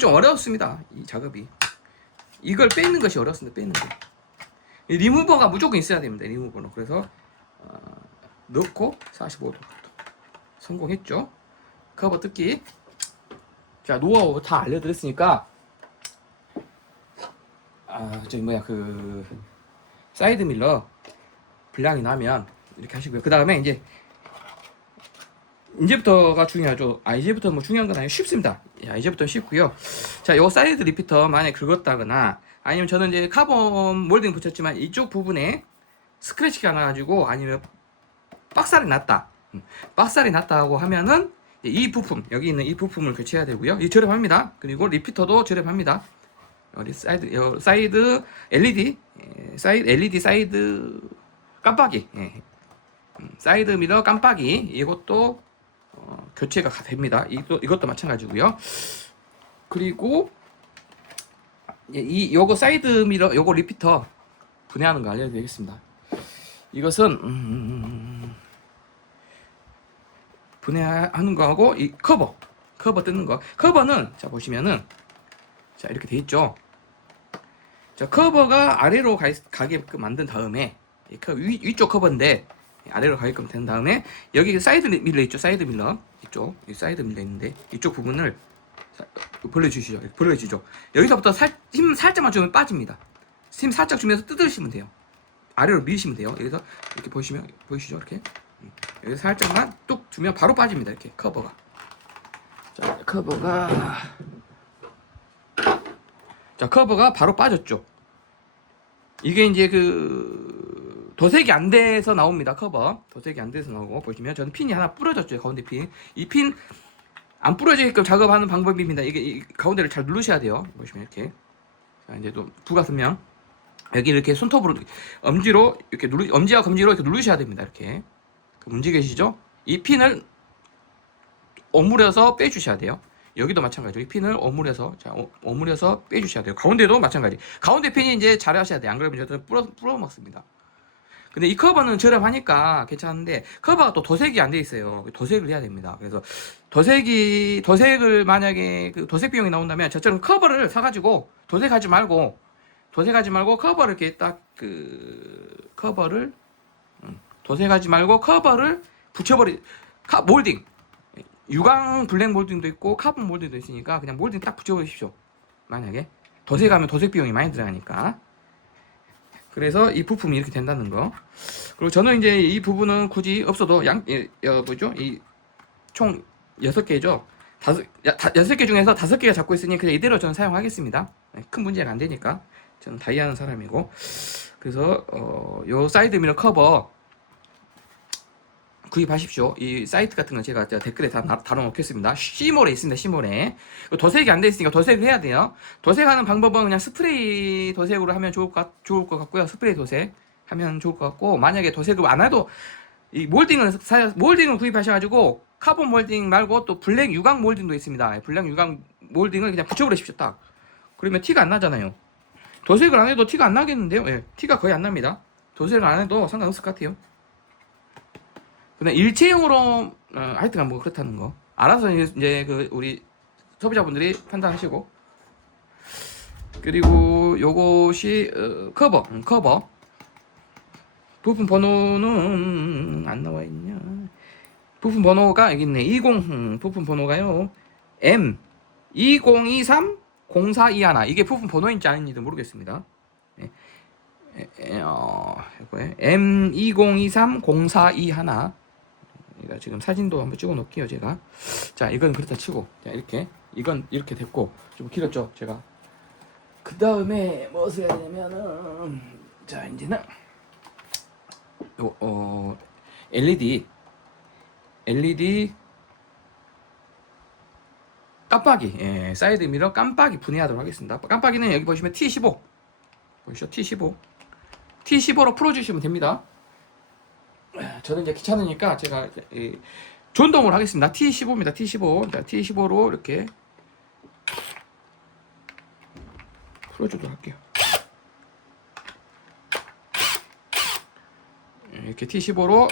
좀 어려웠습니다. 이 작업이 이걸 빼는 것이 어렵습니다. 빼는 거. 이 리무버가 무조건 있어야 됩니다. 리무버는. 그래서 넣고 45도 성공했죠. 커버 뜯기. 자, 노하우 다 알려드렸으니까 저기 뭐야 그 사이드 밀러 분량이 나면 이렇게 하시고요. 그 다음에 이제부터가 중요하죠. 이제부터 뭐 중요한 건 아니고 쉽습니다. 이제부터 쉽고요. 자, 요 사이드 리피터 만약에 긁었다거나 아니면 저는 이제 카본 몰딩 붙였지만 이쪽 부분에 스크래치가 나가지고 아니면 빡살이 났다. 빡살이 났다고 하면은 이 부품, 여기 있는 이 부품을 교체해야 되고요. 이 저렴합니다. 그리고 리피터도 저렴합니다. 여기 사이드 LED, LED 사이드 깜빡이, 사이드 미러 깜빡이 이것도 교체가 됩니다. 이것도 마찬가지고요. 그리고 요거 사이드 미러, 요거 리피터 분해하는 거 알려드리겠습니다. 이것은 분해하는 거하고 이 커버 뜯는 거. 커버는 자 보시면은 자 이렇게 돼 있죠. 자 커버가 아래로 가게끔 만든 다음에 위쪽 커버인데 아래로 가게끔 된 다음에 여기 사이드 밀러 있죠. 사이드 밀러 이쪽 사이드 밀러 있는데 이쪽 부분을 벌려주시죠. 벌려주죠. 여기서부터 힘 살짝만 주면 빠집니다. 힘 살짝 주면서 뜯으시면 돼요. 아래로 밀시면 돼요. 여기서 이렇게 보이시죠? 이렇게 여기 살짝만 뚝 주면 바로 빠집니다. 이렇게 커버가. 자, 커버가 바로 빠졌죠. 이게 이제 그 도색이 안 돼서 나옵니다. 커버 도색이 안 돼서 나오고 보시면 저는 핀이 하나 부러졌죠. 가운데 핀. 이 핀 안 부러지게끔 작업하는 방법입니다. 이게 이 가운데를 잘 누르셔야 돼요. 보시면 이렇게. 자, 이제 또 부가설명. 여기 이렇게 손톱으로 엄지로 이렇게 엄지와 검지로 이렇게 누르셔야 됩니다. 이렇게. 문제 계시죠? 이 핀을 오므려서 빼주셔야 돼요. 여기도 마찬가지로 이 핀을 오므려서 빼주셔야 돼요. 가운데도 마찬가지. 가운데 핀이 이제 잘 하셔야 돼요. 안 그러면 저도 뿌러 먹습니다. 근데 이 커버는 저렴하니까 괜찮은데 커버가 또 도색이 안 돼 있어요. 도색을 해야 됩니다. 그래서 도색을 만약에 그 도색 비용이 나온다면 저처럼 커버를 사가지고 도색하지 말고 커버를 이렇게 딱 커버를 도색하지 말고 커버를 몰딩 유광 블랙 몰딩도 있고 카본 몰딩도 있으니까 그냥 몰딩 딱 붙여버리십시오. 만약에 도색하면 도색 비용이 많이 들어가니까. 그래서 이 부품이 이렇게 된다는 거. 그리고 저는 이제 이 부분은 굳이 없어도 이 총 6개죠. 6개 중에서 5개가 잡고 있으니 그냥 이대로 저는 사용하겠습니다. 큰 문제가 안 되니까. 저는 다이하는 사람이고. 그래서 요 사이드 미러 커버 구입하십시오. 이 사이트 같은 건 제가 댓글에 다 달아놓겠습니다. C몰에 있습니다. C몰에. 도색이 안 돼 있으니까 도색을 해야 돼요. 도색하는 방법은 그냥 스프레이 도색으로 하면 좋을 것 같고요. 스프레이 도색 하면 좋을 것 같고, 만약에 도색을 안 해도 이 몰딩을 구입하셔가지고 카본 몰딩 말고 또 블랙 유광 몰딩도 있습니다. 블랙 유광 몰딩을 그냥 붙여버리십시오. 딱. 그러면 티가 안 나잖아요. 도색을 안 해도 티가 안 나겠는데요. 예, 티가 거의 안 납니다. 도색을 안 해도 상관없을 것 같아요. 그냥 일체형으로 하여튼 뭐 그렇다는 거 알아서 이제 우리 소비자분들이 판단하시고. 그리고 요것이 커버 부품 번호는 안 나와 있냐. 부품 번호가 여기 있네. 20 부품 번호가요. M 2023 0421. 이게 부품 번호인지 아닌지도 모르겠습니다. 예. 이거에 M 2023 0421. 제가 지금 사진도 한번 찍어 놓을게요. 제가. 자, 이건 그렇다 치고, 자, 이렇게 이건 이렇게 됐고, 좀 길었죠, 제가. 그 다음에 무엇을 해야 되냐면은, 자, 이제는 요 LED 깜빡이, 예, 사이드 미러 깜빡이 분해하도록 하겠습니다. 깜빡이는 여기 보시면 T15 보이시죠? T15로 풀어주시면 됩니다. 저는 이제 귀찮으니까 제가 전동으로 하겠습니다. T15입니다. T15. 자, T15로 이렇게 풀어주도록 할게요. 이렇게 T15로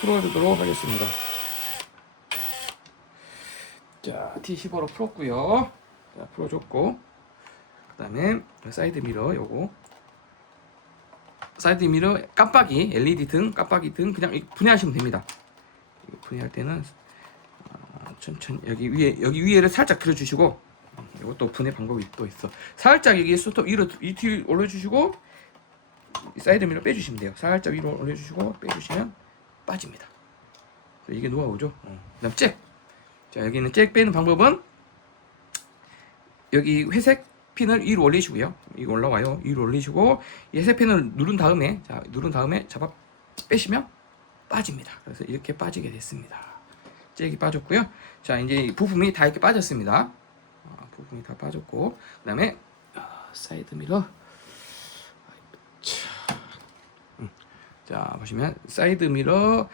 풀어주도록 하겠습니다. 자, T15로 풀었고요. 자, 풀어줬고, 그 다음에 사이드 미러 요거, 사이드 미러 깜빡이, LED 등, 깜빡이 등 그냥 분해하시면 됩니다. 분해할 때는 천천히 여기 위에를 살짝 그려주시고, 이것도 분해 방법이 또 있어. 살짝 여기 스톱 위로 올려주시고, 사이드 미러 빼주시면 돼요. 살짝 위로 올려주시고 빼주시면 빠집니다. 이게 노하우죠. 그다음 잭. 자, 여기는 잭 빼는 방법은 여기 회색 핀을 위로 올리시고요. 이거 올라와요. 위로 올리시고 이 회색 핀을 누른 다음에, 자, 잡아 빼시면 빠집니다. 그래서 이렇게 빠지게 됐습니다. 잭이 빠졌고요. 자, 이제 부품이 다 이렇게 빠졌습니다. 부품이 다 빠졌고, 그다음에 사이드 미러. 자, 보시면 사이드 미러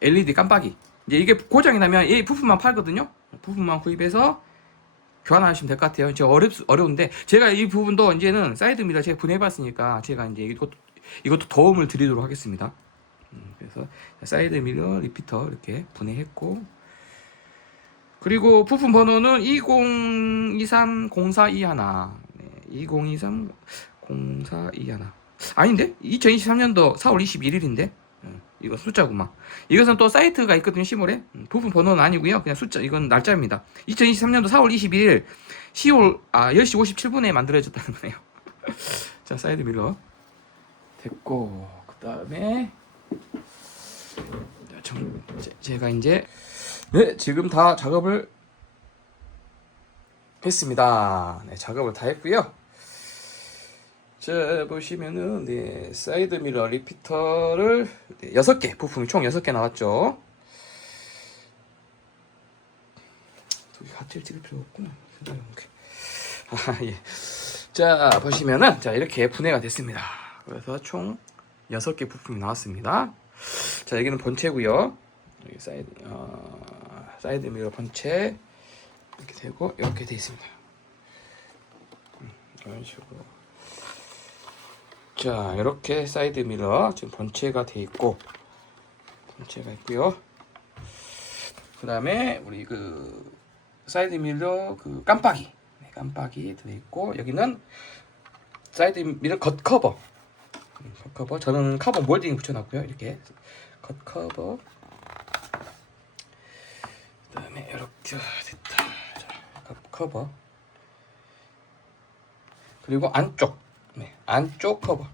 LED 깜빡이. 이제 이게 고장이 나면 이 부품만 팔거든요. 부품만 구입해서 교환하시면 될 것 같아요. 제가 어려운데 제가 이 부분도 이제는 사이드 미러 제가 분해해봤으니까 제가 이제 이것도 도움을 드리도록 하겠습니다. 그래서 사이드 미러 리피터 이렇게 분해했고, 그리고 부품 번호는 20230421. 네, 20230421. 아닌데? 2023년도 4월 21일인데? 이거 숫자구만. 이것은 또 사이트가 있거든요, 시몰에. 부품 번호는 아니고요. 그냥 숫자, 이건 날짜입니다. 2023년도 4월 21일 10시 57분에 만들어졌다는 거네요. 자, 사이드 미러 됐고, 그 다음에 제가 이제 지금 다 작업을 했습니다. 네, 작업을 다 했고요. 자, 보시면은 사이드 미러 리피터를 6개, 부품이 총 6개 나왔죠. 두 개 같이 찍을 필요가 없구나. 예. 자, 보시면은 이렇게 분해가 됐습니다. 그래서 총 6개 부품이 나왔습니다. 자, 여기는 본체고요. 여기 사이드 미러 본체 이렇게 되고 이렇게 돼 있습니다. 이런 식으로. 자, 이렇게 사이드 미러 지금 본체가 돼 있고, 본체가 있고요. 그 다음에 우리 사이드 미러 깜빡이, 깜빡이 들어 있고, 여기는 사이드 미러 겉 커버. 저는 카본 몰딩 붙여놨고요. 이렇게 겉 커버. 그 다음에 이렇게 됐다. 자, 겉 커버. 그리고 안쪽 커버.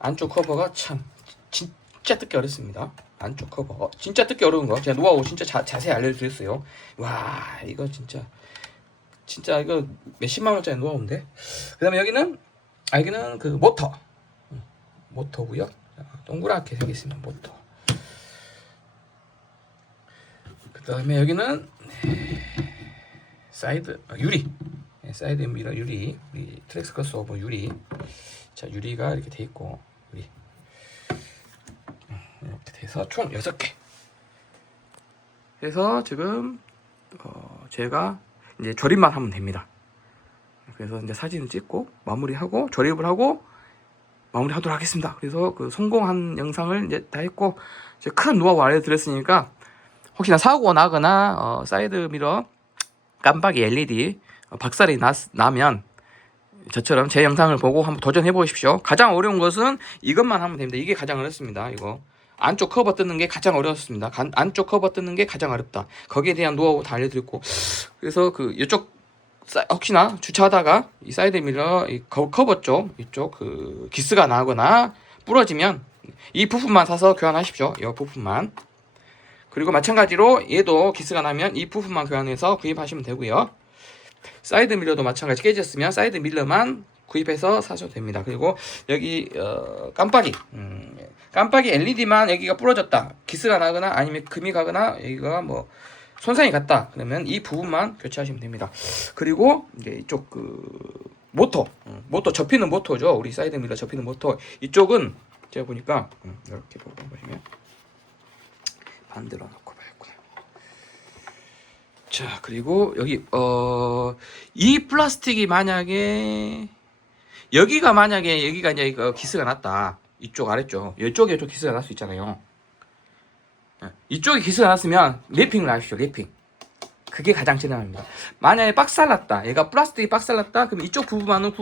안쪽 커버가 참 진짜 뜯기 어렵습니다. 안쪽 커버 진짜 뜯기 어려운 거 제가 노하우 진짜 자세히 알려드렸어요. 와, 이거 진짜 이거 몇십만 원짜리 노하우인데. 그 다음에 여기는 모터고요. 동그랗게 생겼습니다. 모터. 그 다음에 여기는 사이드 유리. 사이드 미러 유리, 트랙스 크로스오버 유리. 자, 유리가 이렇게 돼 있고, 유리 이렇게 돼서 총 6개. 그래서 지금 제가 이제 조립만 하면 됩니다. 그래서 이제 사진을 찍고 마무리하고 조립을 하고 마무리하도록 하겠습니다. 그래서 성공한 영상을 이제 다 했고, 이제 큰 노하우 알려드렸으니까 혹시나 사고가 나거나 사이드 미러 깜빡이 LED 박살이 나면 저처럼 제 영상을 보고 한번 도전해 보십시오. 가장 어려운 것은 이것만 하면 됩니다. 이게 가장 어렵습니다. 이거 안쪽 커버 뜯는 게 가장 어려웠습니다. 안쪽 커버 뜯는 게 가장 어렵다. 거기에 대한 노하우 다 알려드렸고, 그래서 그 이쪽 혹시나 주차하다가 이 사이드 미러 이 커버 쪽 이쪽 그 기스가 나거나 부러지면 이 부품만 사서 교환하십시오. 이 부품만. 그리고 마찬가지로 얘도 기스가 나면 이 부품만 교환해서 구입하시면 되고요. 사이드 밀러도 마찬가지 깨졌으면 사이드 밀러만 구입해서 사셔도 됩니다. 그리고 여기 깜빡이 LED만 여기가 부러졌다, 기스가 나거나 아니면 금이 가거나 여기가 뭐 손상이 갔다 그러면 이 부분만 교체하시면 됩니다. 그리고 이제 이쪽 그 모터 접히는 모터죠. 우리 사이드 밀러 접히는 모터 이쪽은 제가 보니까 이렇게 보시면 반대로 놓고 봐야겠구나. 자, 그리고 여기 이 플라스틱이 만약에 여기가 이제 이거 기스가 났다, 이쪽 아래쪽 이쪽에 좀 기스가 날 수 있잖아요. 이쪽에 기스가 났으면 랩핑을 하십시오. 랩핑. 그게 가장 최단입니다. 만약에 박살났다, 얘가 플라스틱이 박살났다, 그럼 이쪽 부분만은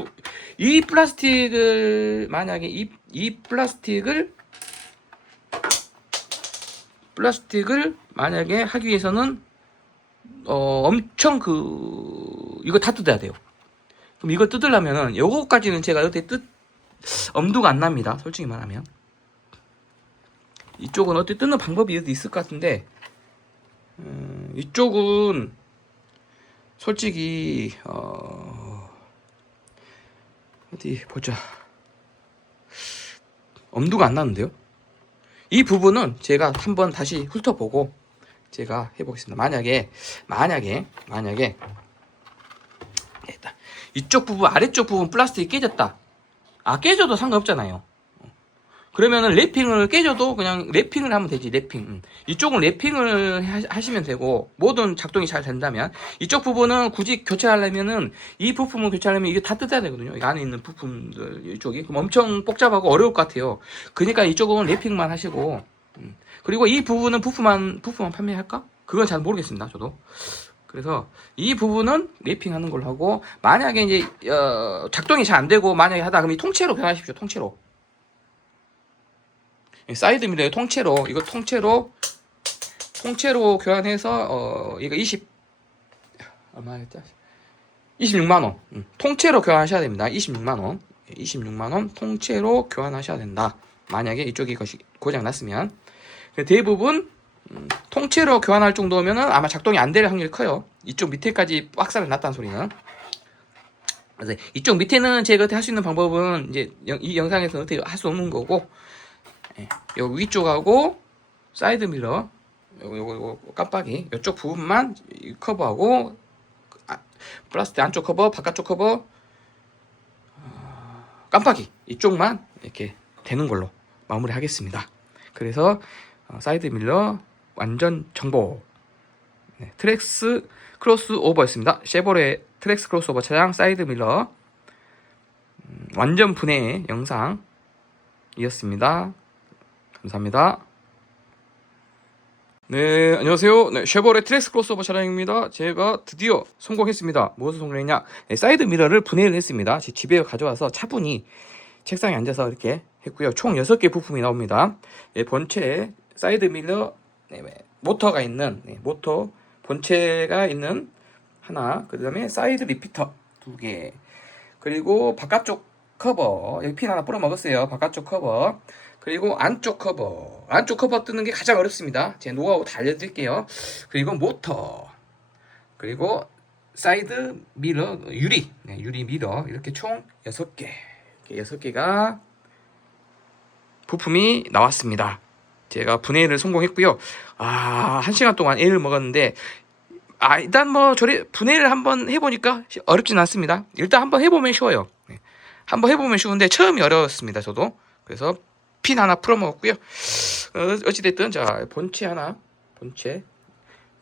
이 플라스틱을 만약에 이 플라스틱을 만약에 하기 위해서는 엄청 이거 다 뜯어야 돼요. 그럼 이거 뜯으려면은 요거까지는 제가 어떻게 엄두가 안 납니다. 솔직히 말하면 이쪽은 어떻게 뜯는 방법이 있을 것 같은데 이쪽은 솔직히 어디 보자, 엄두가 안 나는데요. 이 부분은 제가 한번 다시 훑어보고 제가 해보겠습니다. 만약에 됐다. 이쪽 부분 아래쪽 부분 플라스틱이 깨졌다. 깨져도 상관없잖아요. 그러면은 랩핑을 깨져도 그냥 랩핑을 하면 되지. 랩핑. 이쪽은 랩핑을 하시면 되고, 모든 작동이 잘 된다면 이쪽 부분은 굳이 교체하려면은 이 부품을 교체하려면 이게 다 뜯어야 되거든요. 이 안에 있는 부품들 이쪽이 그럼 엄청 복잡하고 어려울 것 같아요. 그러니까 이쪽은 랩핑만 하시고, 그리고 이 부분은 부품만 판매할까? 그건 잘 모르겠습니다. 저도. 그래서 이 부분은 랩핑하는 걸로 하고, 만약에 이제 작동이 잘 안 되고 만약에 하다 그럼 이 통째로 교환하십시오. 사이드 미러의 통째로 이거 통째로 교환해서 이거 26만 원. 통째로 교환하셔야 됩니다. 26만 원 통째로 교환하셔야 된다. 만약에 이쪽이 고장 났으면. 대부분 통째로 교환할 정도면은 아마 작동이 안 될 확률이 커요. 이쪽 밑에까지 박살이 났다는 소리는. 그래서 이쪽 밑에는 제가 할 수 있는 방법은 이제 이 영상에서는 어떻게 할 수 없는 거고, 요 위쪽하고 사이드 미러 요거 깜빡이 이쪽 부분만 커버하고, 플라스틱 안쪽 커버, 바깥쪽 커버, 깜빡이 이쪽만 이렇게 되는 걸로 마무리하겠습니다. 그래서 사이드 밀러 완전 정보. 트랙스 크로스오버였습니다. 쉐보레 트랙스 크로스오버 차량 사이드 밀러 완전 분해 영상이었습니다. 감사합니다. 네, 안녕하세요. 네, 쉐보레 트랙스 크로스오버 차량입니다. 제가 드디어 성공했습니다. 무엇을 성공했냐? 사이드 미러를 분해를 했습니다. 제 집에 가져와서 차분히 책상에 앉아서 이렇게 했고요. 총 6개 부품이 나옵니다. 본체, 사이드 밀러, 모터가 있는, 모터, 본체가 있는 하나, 그 다음에 사이드 리피터 2개, 그리고 바깥쪽 커버, 여기 핀 하나 뿌려 먹었어요. 바깥쪽 커버, 그리고 안쪽 커버 뜯는 게 가장 어렵습니다. 제 노하우 다 알려드릴게요. 그리고 모터, 그리고 사이드 미러, 유리 미러, 이렇게 총 6개, 6개가 부품이 나왔습니다. 제가 분해를 성공했고요. 1시간 동안 애를 먹었는데, 일단 뭐 분해를 한번 해보니까 어렵진 않습니다. 일단 한번 해보면 쉬워요. 한번 해보면 쉬운데 처음이 어려웠습니다. 저도. 그래서 핀 하나 풀어먹었고요. 어찌됐든 자, 본체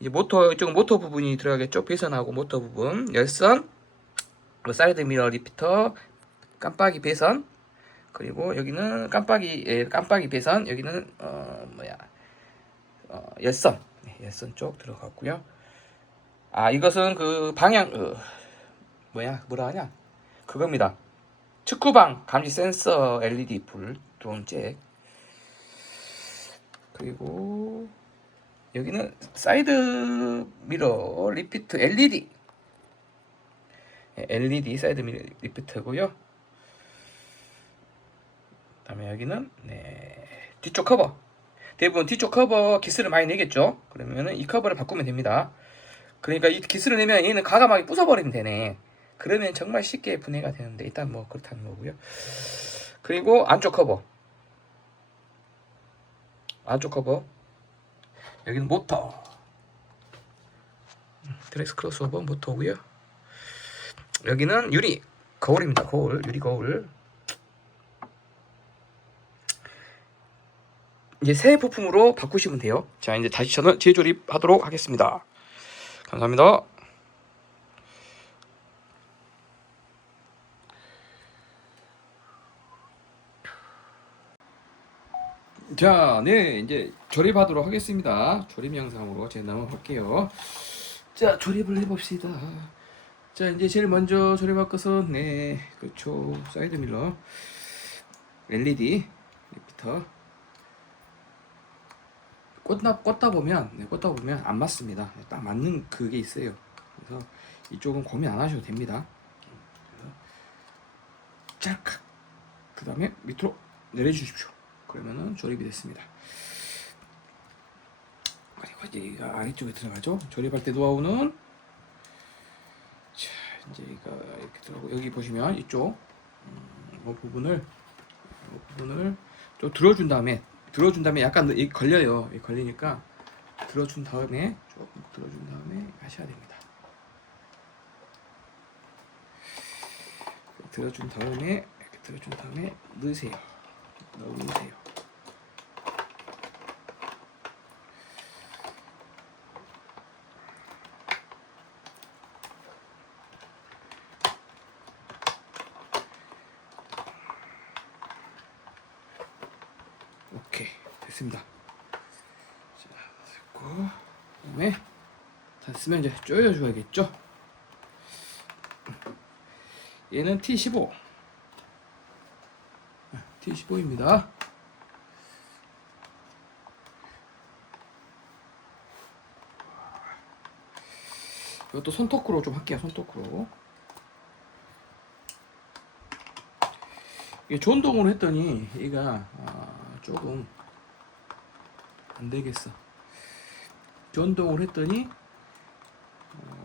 이제 이쪽 모터 부분이 들어가겠죠. 배선하고 모터 부분, 열선, 사이드 미러 리피터, 깜빡이 배선, 그리고 여기는 깜빡이 배선, 여기는 열선, 열선 쪽 들어갔고요. 이것은 그 방향 뭐라 하냐, 그겁니다. 측구방 감지 센서 LED 불 두 번째. 그리고 여기는 사이드 미러 리피트 LED. LED 사이드 미러 리피트고요. 그다음에 여기는 뒤쪽 커버. 대부분 뒤쪽 커버 기스를 많이 내겠죠. 그러면은 이 커버를 바꾸면 됩니다. 그러니까 이 기스를 내면 얘는 과감하게 부숴버리면 되네. 그러면 정말 쉽게 분해가 되는데 일단 뭐 그렇다는 거고요. 그리고 안쪽 커버. 안쪽 커버. 여기는 모터. 드레스 크로스오버 모터고요. 여기는 유리 거울입니다. 거울, 유리 거울. 이제 새 부품으로 바꾸시면 돼요. 자, 이제 다시 저는 재조립하도록 하겠습니다. 감사합니다. 자, 이제 조립하도록 하겠습니다. 조립 영상으로 제가 넘어갈게요. 자, 조립을 해봅시다. 자, 이제 제일 먼저 조립할 것은 그렇죠. 사이드 밀러 LED 리피터. 꽂다 보면 안 맞습니다. 딱 맞는 그게 있어요. 그래서 이쪽은 고민 안 하셔도 됩니다. 짤칵. 그 다음에 밑으로 내려주십시오. 그러면은 조립이 됐습니다. 그리고 이제 아래쪽에 들어가죠. 조립할 때 노하우는 자, 이제 이렇게 들어가고 여기 보시면 이쪽 이 부분을 좀 들어준 다음에 약간 걸려요. 걸리니까 조금 들어준 다음에 하셔야 됩니다. 들어준 다음에 넣으세요. 오케이, 됐습니다. 자, 됐고 그다음에 다 됐으면 이제 조여줘야겠죠. 얘는 T15입니다. 이것도 손토크로 좀 할게요. 손토크로. 이게 전동으로 했더니 얘가 조금 안 되겠어. 전동으로 했더니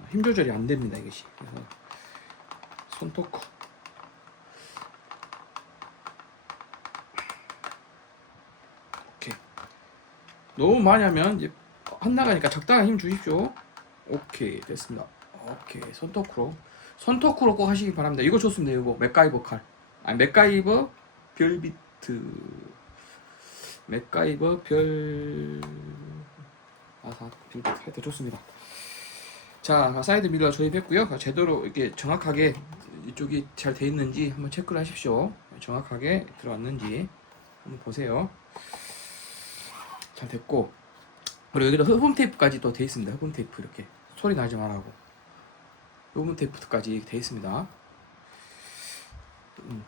힘 조절이 안 됩니다. 이것이. 그래서 손토크. 오케이. 너무 많이 하면 이제 헛나가니까 적당한 힘 주십시오. 오케이, 됐습니다. 오케이, 손토크로 꼭 하시기 바랍니다. 이거 좋습니다. 이거 맥가이버 칼. 아니, 맥가이버 별비트. 맥가이버 별비트 하여튼 좋습니다. 자, 사이드 밀러 조립했고요. 제대로 이렇게 정확하게 이쪽이 잘 돼 있는지 한번 체크를 하십시오. 정확하게 들어왔는지 한번 보세요. 잘 됐고, 그리고 여기다 흡음 테이프까지 또 돼 있습니다. 흡음 테이프 이렇게 소리 나지 말라고 흡음 테이프까지 돼 있습니다.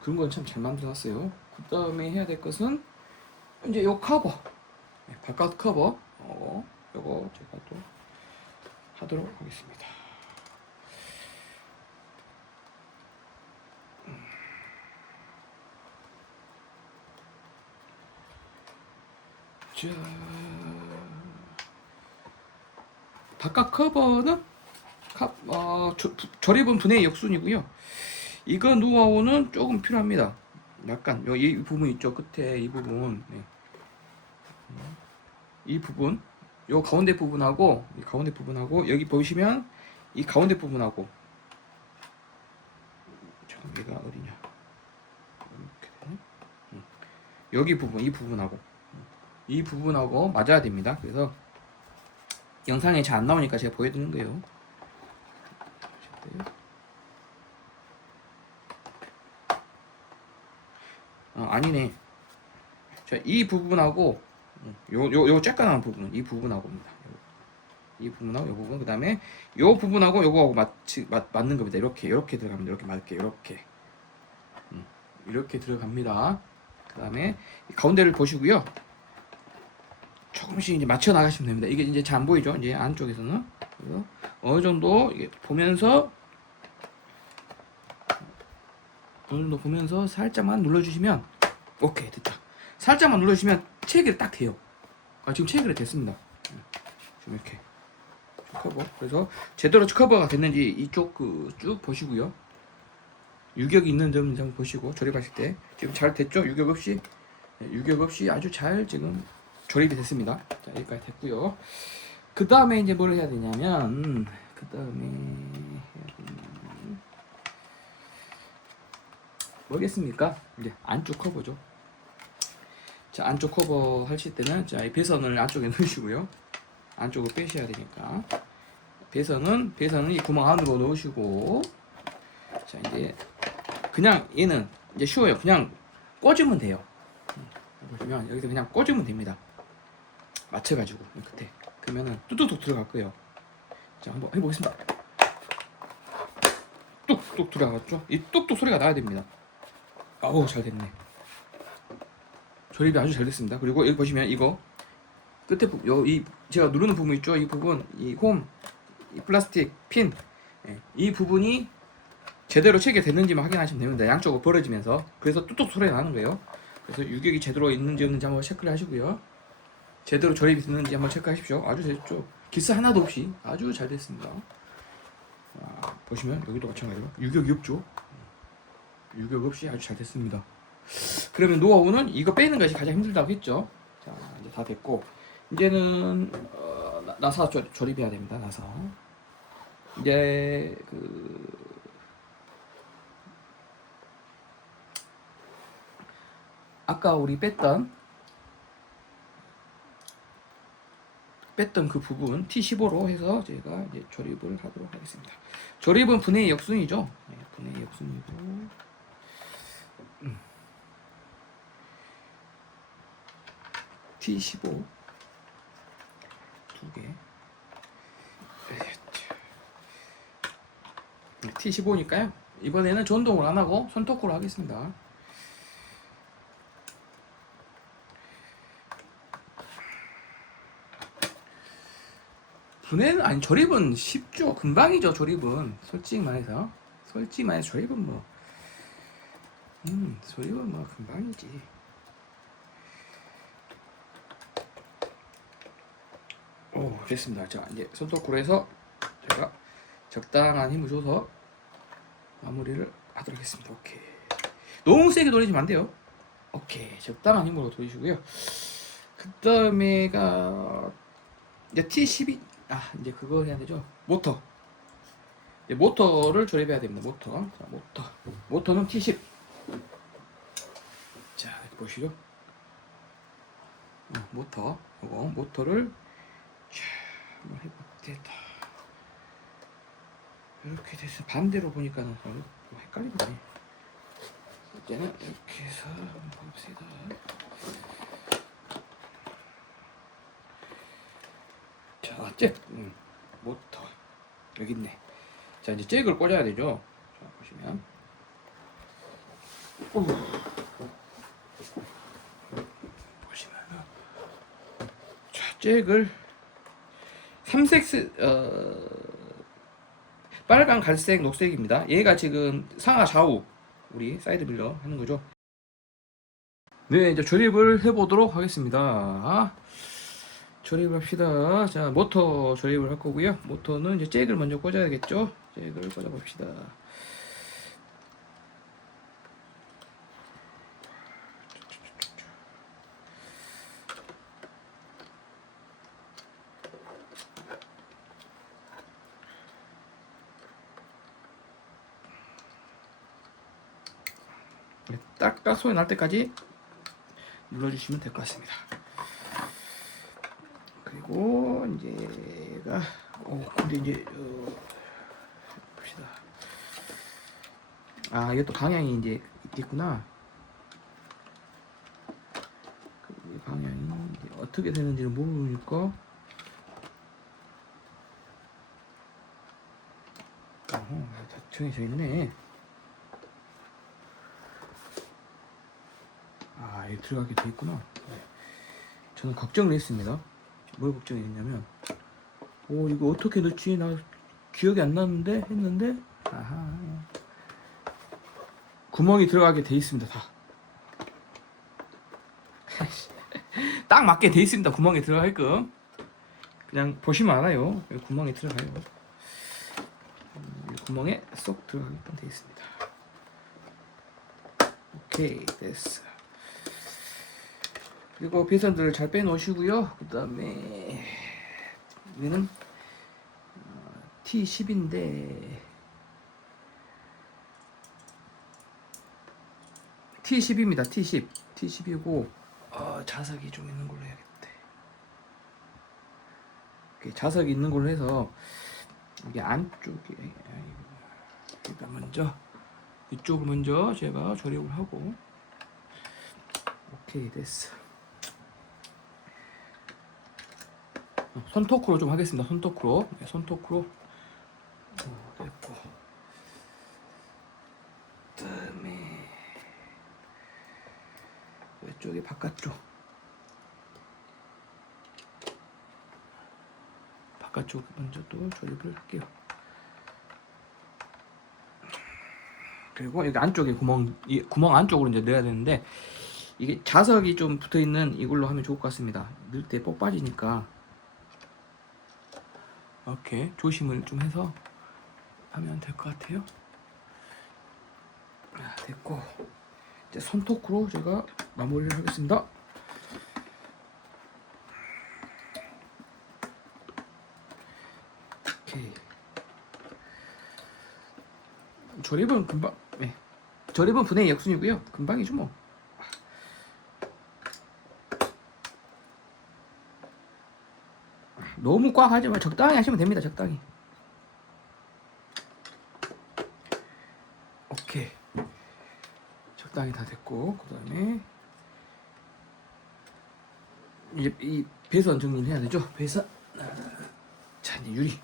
그런 건 참 잘 만들어놨어요. 그 다음에 해야 될 것은 이제 요 커버, 바깥 커버, 요거 제가 또 하도록 하겠습니다. 자, 바깥 커버는 조립은 분해 역순이고요. 이거 노하우는 조금 필요합니다. 약간 이 부분 있죠, 끝에 이 부분, 이 부분, 요 가운데 부분하고 여기 보시면 이 가운데 부분하고 잠깐 얘가 어디냐? 이렇게 되네. 여기 부분, 이 부분하고 맞아야 됩니다. 그래서 영상에 잘 안 나오니까 제가 보여드리는 거예요. 아니네. 자, 이 부분하고 요 쬐까만 부분, 이 부분하고입니다. 이 부분하고 요 부분, 그 다음에 요 부분하고 요거하고 맞는 겁니다. 이렇게 들어갑니다. 이렇게 맞게, 이렇게 들어갑니다. 그 다음에 가운데를 보시고요. 조금씩 이제 맞춰 나가시면 됩니다. 이게 이제 잘 안 보이죠? 이제 안쪽에서는. 그래서 어느 정도 이게 보면서 살짝만 눌러주시면 오케이 됐다. 살짝만 눌러주시면 체결이 딱 돼요. 지금 체결이 됐습니다. 좀 이렇게 커버. 그래서 제대로 커버가 됐는지 이쪽 쭉 보시고요. 유격이 있는 점인지 한번 보시고 조립하실 때 지금 잘 됐죠? 유격 없이 아주 잘 지금 조립이 됐습니다. 자, 여기까지 됐고요. 그 다음에 이제 뭘 해야 되냐면 뭐겠습니까? 이제 안쪽 커버죠. 자, 안쪽 커버 하실 때는 자, 이 배선을 안쪽에 넣으시고요. 안쪽으로 빼셔야 되니까 배선은 이 구멍 안으로 넣으시고 자, 이제 그냥 얘는 이제 쉬워요. 그냥 꽂으면 돼요. 보시면 여기서 그냥 꽂으면 됩니다. 맞춰가지고 끝에 그러면은 뚝뚝뚝 들어갈 거예요. 자, 한번 해보겠습니다. 뚝뚝 들어갔죠? 이 뚝뚝 소리가 나야 됩니다. 아우 잘 됐네. 조립이 아주 잘 됐습니다. 그리고 여기 보시면 이거 끝에 이 제가 누르는 부분 있죠? 이 부분, 이 플라스틱 핀, 이 부분이 제대로 체결됐는지만 확인하시면 됩니다. 양쪽으로 벌어지면서. 그래서 뚝뚝 소리가 나는 거예요. 그래서 유격이 제대로 있는지 없는지 한번 체크를 하시고요. 제대로 조립이 됐는지 한번 체크하십시오. 아주 됐죠. 기스 하나도 없이 아주 잘 됐습니다. 자, 보시면 여기도 마찬가지로 유격이 없죠. 유격 없이 아주 잘 됐습니다. 그러면 노하우는 이거 빼는 것이 가장 힘들다고 했죠. 자, 이제 다 됐고 이제는 나사 조립해야 됩니다. 나사. 이제 아까 우리 뺐던 그 부분 T15로 해서 제가 이제 조립을 하도록 하겠습니다. 조립은 분해의 역순이죠. 네, 분해의 역순이고 T15 2개 T15니까요. 이번에는 전동을 안 하고 손토크로 하겠습니다. 분해는 아니 조립은 쉽죠. 금방이죠. 조립은 솔직히 말해서 조립은 뭐 금방이지. 오 됐습니다. 자 이제 손톱으로 해서 제가 적당한 힘을 줘서 마무리를 하도록 하겠습니다. 오케이. 너무 세게 돌리시면 안 돼요. 오케이. 적당한 힘으로 돌리시고요. 그 다음에가 이제 T12 이제 그거 해야 되죠. 모터. 이제 모터를 조립해야 됩니다. 자, 모터는 T10. 자, 이렇게 보시죠. 모터를 자, 한번 해볼게요. 이렇게 돼서 반대로 보니까는 좀 헷갈리네. 이제는 이렇게 해서 한번 봅시다. 자, 잭, 모터 여기 있네. 자, 이제 잭을 꽂아야 되죠. 자, 보시면, 자, 잭을 삼색 빨강, 갈색, 녹색입니다. 얘가 지금 상하 좌우 우리 사이드 밀러 하는 거죠. 네, 이제 조립을 해보도록 하겠습니다. 조립을 합시다. 자, 모터 조립을 할 거고요. 모터는 이제 잭을 먼저 꽂아야겠죠. 잭을 꽂아 봅시다. 딱딱 소리 날 때까지 눌러주시면 될 것 같습니다. 그리고 이제 얘가 근데 이제 봅시다. 이게 또 방향이 이제 있겠구나. 그 방향이 이제 어떻게 되는지는 모르니까 다 정해져 있네. 여기 들어가게 돼 있구나. 저는 걱정을 했습니다. 뭘 걱정했냐면, 오 이거 어떻게 넣지? 나 기억이 안 나는데 했는데, 아하, 구멍이 들어가게 돼 있습니다. 다. 딱 맞게 돼 있습니다. 구멍에 들어갈끔. 그냥 보시면 알아요. 여기 구멍에 들어가요. 이 구멍에 쏙 들어가게끔 돼 있습니다. 오케이, 됐어. 그리고 배선들을 잘 빼놓으시고요. 그 다음에 얘는 T10인데 T10입니다. T10. T10이고 자석이 좀 있는 걸로 해야겠대. 자석이 있는 걸로 해서 이게 안쪽에 일단 먼저 이쪽을 먼저 제가 조립을 하고. 오케이, 됐어. 손토크로 좀 하겠습니다. 손토크로. 네, 손토크로. 됐고. 그다음에 이쪽에 바깥쪽. 바깥쪽 먼저 또 조립을 할게요. 그리고 여기 안쪽에 이 구멍 안쪽으로 이제 넣어야 되는데, 이게 자석이 좀 붙어 있는 이걸로 하면 좋을 것 같습니다. 넣을 때 뻑 빠지니까. 이렇게 조심을 좀 해서 하면 될 것 같아요. 됐고, 이제 손토크로 제가 마무리를 하겠습니다. 오케이. 조립은 금방, 네. 조립은 분해의 역순이고요. 금방이죠 뭐. 너무 꽉 하지 마. 적당히 하시면 됩니다. 적당히. 오케이. 적당히 다 됐고, 그 다음에 이제 이 배선 정리를 해야 되죠. 배선. 자, 이제 유리.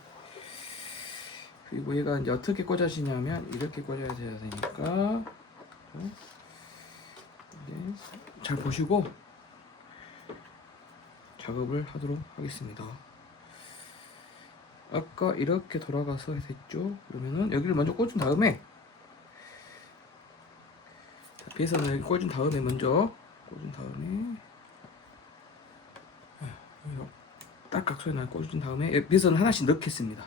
그리고 얘가 이제 어떻게 꽂아지냐면 이렇게 꽂아야 되니까 네, 잘 보시고 작업을 하도록 하겠습니다. 아까 이렇게 돌아가서 됐죠. 그러면은 여기를 먼저 꽂은 다음에, 배선을 여기 꽂은 다음에 먼저 꽂은 다음에 딱각 소리 나게 꽂은 다음에 배선 하나씩 넣겠습니다.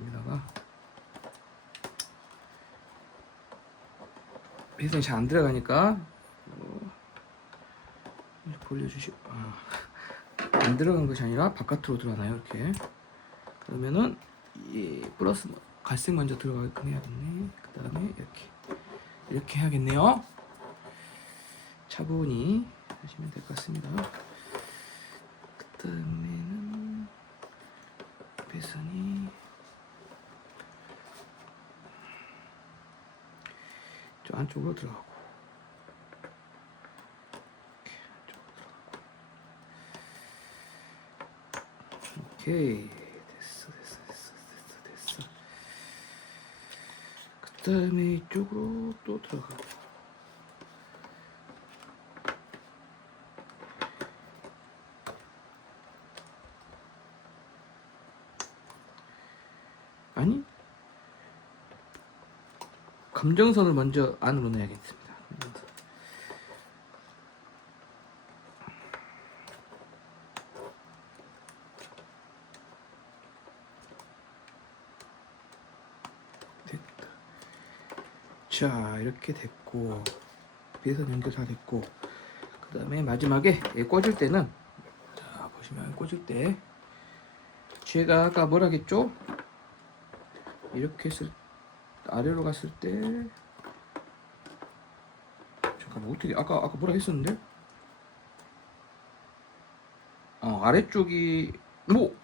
여기다가 배선이 잘 안 들어가니까 벌려주시고, 안 들어간 것이 아니라 바깥으로 들어가나요? 이렇게. 그러면은 이 플러스 갈색 먼저 들어가게끔 해야겠네. 그 다음에 이렇게 해야겠네요. 차분히 하시면 될 것 같습니다. 그 다음에는 배선이 저 안쪽으로 들어가고, 오케이, 됐어. 그 다음에 이쪽으로 또 들어가고, 아니, 감정선을 먼저 안으로 넣어야겠습니다. 됐다. 자, 이렇게 됐고, 배선 연결 다 됐고, 그 다음에 마지막에 꽂을 때는, 자, 보시면 꽂을 때 제가 아까 뭐라 했죠? 이렇게 아래로 갔을 때, 잠깐만, 어떻게 아까 뭐라 했었는데? 아래쪽이 뭐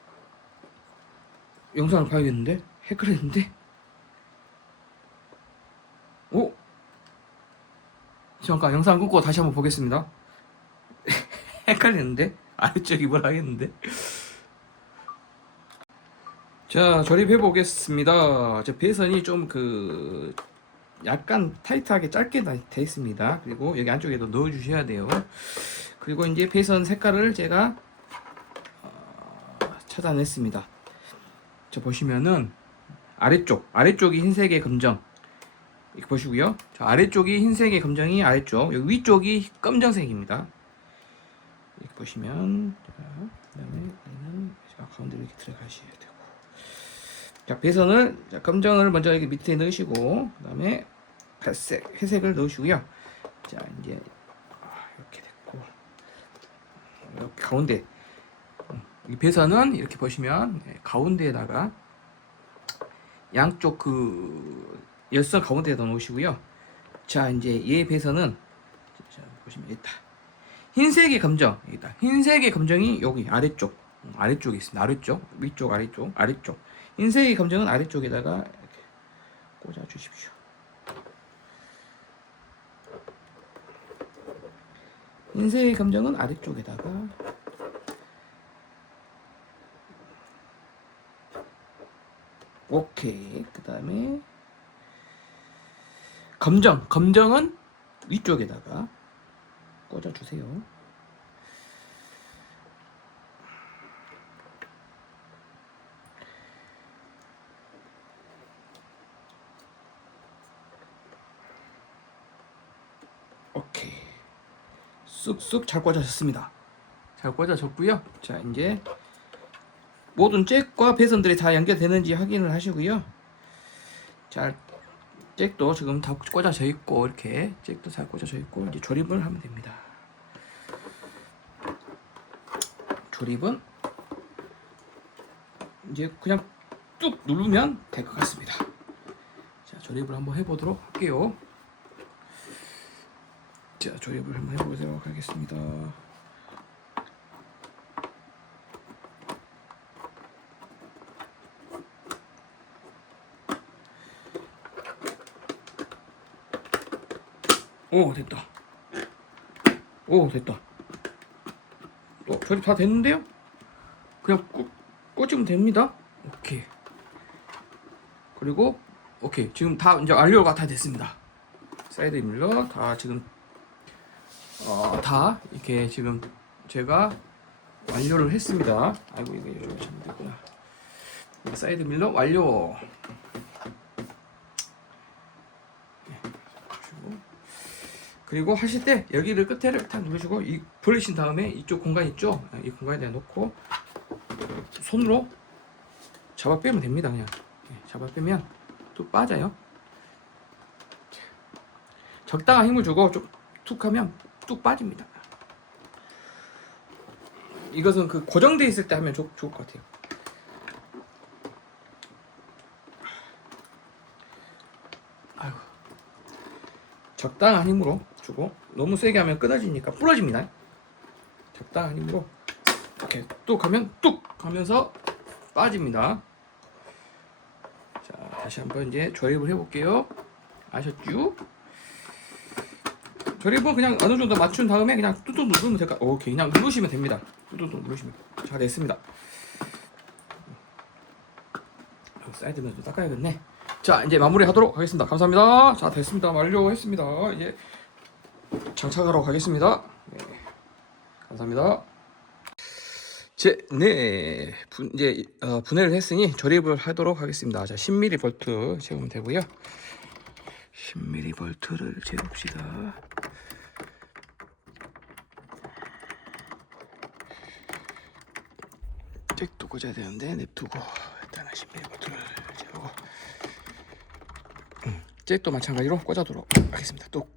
영상을 봐야겠는데? 헷갈렸는데? 잠깐 영상 끊고 다시 한번 보겠습니다. 헷갈렸는데? 아래쪽이 뭐라 했는데? 자, 조립해 보겠습니다. 제 배선이 좀 약간 타이트하게 짧게 돼 있습니다. 그리고 여기 안쪽에도 넣어 주셔야 돼요. 그리고 이제 배선 색깔을 제가 찾아냈습니다. 자, 보시면은 아래쪽이 흰색의 검정 이렇게 보시고요. 자, 아래쪽이 흰색의 검정이 아래쪽, 여기 위쪽이 검정색입니다. 이렇게 보시면, 자, 그다음에 얘는 가운데로 이렇게 들어가셔야 되고, 자, 배선을, 자, 검정을 먼저 이렇게 밑에 넣으시고, 그다음에 회색을 넣으시고요. 자, 이제 이렇게 됐고, 이렇게 가운데 이 배선은 이렇게 보시면 가운데에다가 양쪽 그 열선 가운데에다 놓으시고요. 자, 이제 얘 배선은 자, 보시면 있다. 흰색의 검정, 여기다. 흰색의 검정이 여기 아래쪽에 있습니다. 아래쪽, 위쪽, 아래쪽. 흰색의 검정은 아래쪽에다가 이렇게 꽂아 주십시오. 흰색의 검정은 아래쪽에다가 오케이. 그 다음에 검정은 위쪽에다가 꽂아주세요. 오케이. 쑥쑥 잘 꽂아졌습니다. 잘 꽂아졌고요. 자, 이제 모든 잭과 배선들이 다 연결되는지 확인을 하시고요. 자, 잭도 지금 다 꽂아져 있고, 이렇게 잭도 잘 꽂아져 있고, 이제 조립을 하면 됩니다. 조립은 이제 그냥 뚝 누르면 될 것 같습니다. 자, 조립을 한번 해보도록 할게요. 자, 조립을 한번 해보도록 하겠습니다. 오, 됐다. 오, 됐다. 조립 다 됐는데요? 그냥 꽂으면 됩니다. 오케이. 그리고 오케이. 지금 다 이제 완료가 다 됐습니다. 사이드 밀러 다 지금 다 이렇게 지금 제가 완료를 했습니다. 아이고, 이거 좀 잘못됐구나. 사이드 밀러 완료. 그리고 하실 때 여기를 끝에를 딱 누르시고 이 벌리신 다음에 이쪽 공간 있죠? 이 공간에다 놓고 손으로 잡아 빼면 됩니다. 그냥 잡아 빼면 또 빠져요. 적당한 힘을 주고 좀 툭 하면 뚝 빠집니다. 이것은 그 고정돼 있을 때 하면 좋을 것 같아요. 아이고. 적당한 힘으로 주고 너무 세게 하면 끊어지니까 부러집니다. 적당한 힘으로 이렇게 뚝 하면 뚝 하면서 빠집니다. 자, 다시 한번 이제 조립을 해볼게요. 아셨죠? 조립은 그냥 어느 정도 맞춘 다음에 그냥 뚜뚜 누르면 될까? 오케이, 그냥 누르시면 됩니다. 뚜뚜 누르시면 잘 됐습니다. 사이드면도 닦아야겠네. 자, 이제 마무리하도록 하겠습니다. 감사합니다. 자, 됐습니다. 완료했습니다. 이제 장착하러 가겠습니다. 네, 감사합니다. 이제 분해를 했으니 조립을 하도록 하겠습니다. 자, 10mm 볼트 채우면 되고요. 10mm 볼트를 재봅시다. 잭도 꽂아야 되는데 냅두고 일단 10mm 볼트를 재우고 잭도 마찬가지로 꽂아도록 하겠습니다. 뚝.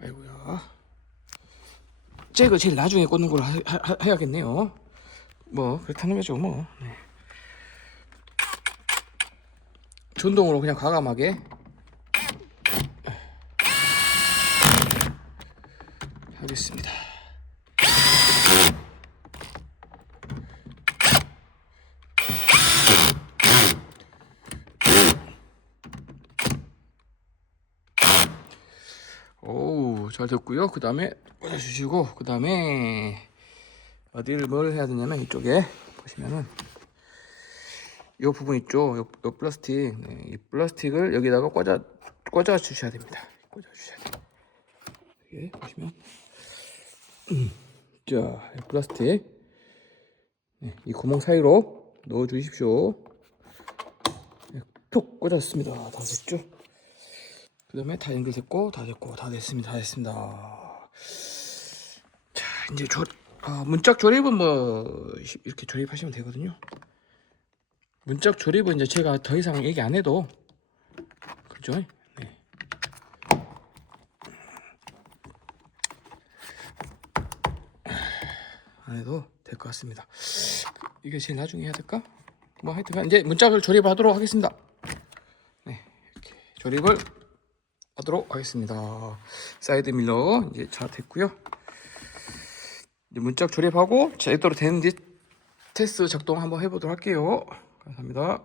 아이고야. 잭을 제일 나중에 꽂는 걸로 해야겠네요. 뭐 그렇다는 거죠 뭐. 네. 전동으로 그냥 과감하게 하겠습니다. 오우, 잘 됐고요. 그 다음에 꽂아주시고, 그 다음에 어디를 뭘 해야 되냐면 이쪽에 보시면은 이 부분 있죠. 요 플라스틱. 네, 이 플라스틱을 여기다가 꽂아 주셔야 됩니다. 꽂아 주셔야 돼요. 이렇게 보시면 자, 플라스틱 네, 이 구멍 사이로 넣어 주십시오. 네, 톡 꽂았습니다. 다 됐죠? 그 다음에 다 연결됐고 다 됐고 다 됐습니다. 다 됐습니다. 자, 이제 문짝 조립은 뭐 이렇게 조립하시면 되거든요. 문짝 조립은 이제 제가 더 이상 얘기 안 해도 그죠? 네. 안 해도 될 것 같습니다. 이게 제일 나중에 해야 될까? 뭐 하여튼 이제 문짝을 조립하도록 하겠습니다. 네, 이렇게 조립을 하도록 하겠습니다. 사이드 밀러 이제 잘 됐고요. 이제 문짝 조립하고 제대로 되는지 테스트 작동 한번 해보도록 할게요. 감사합니다.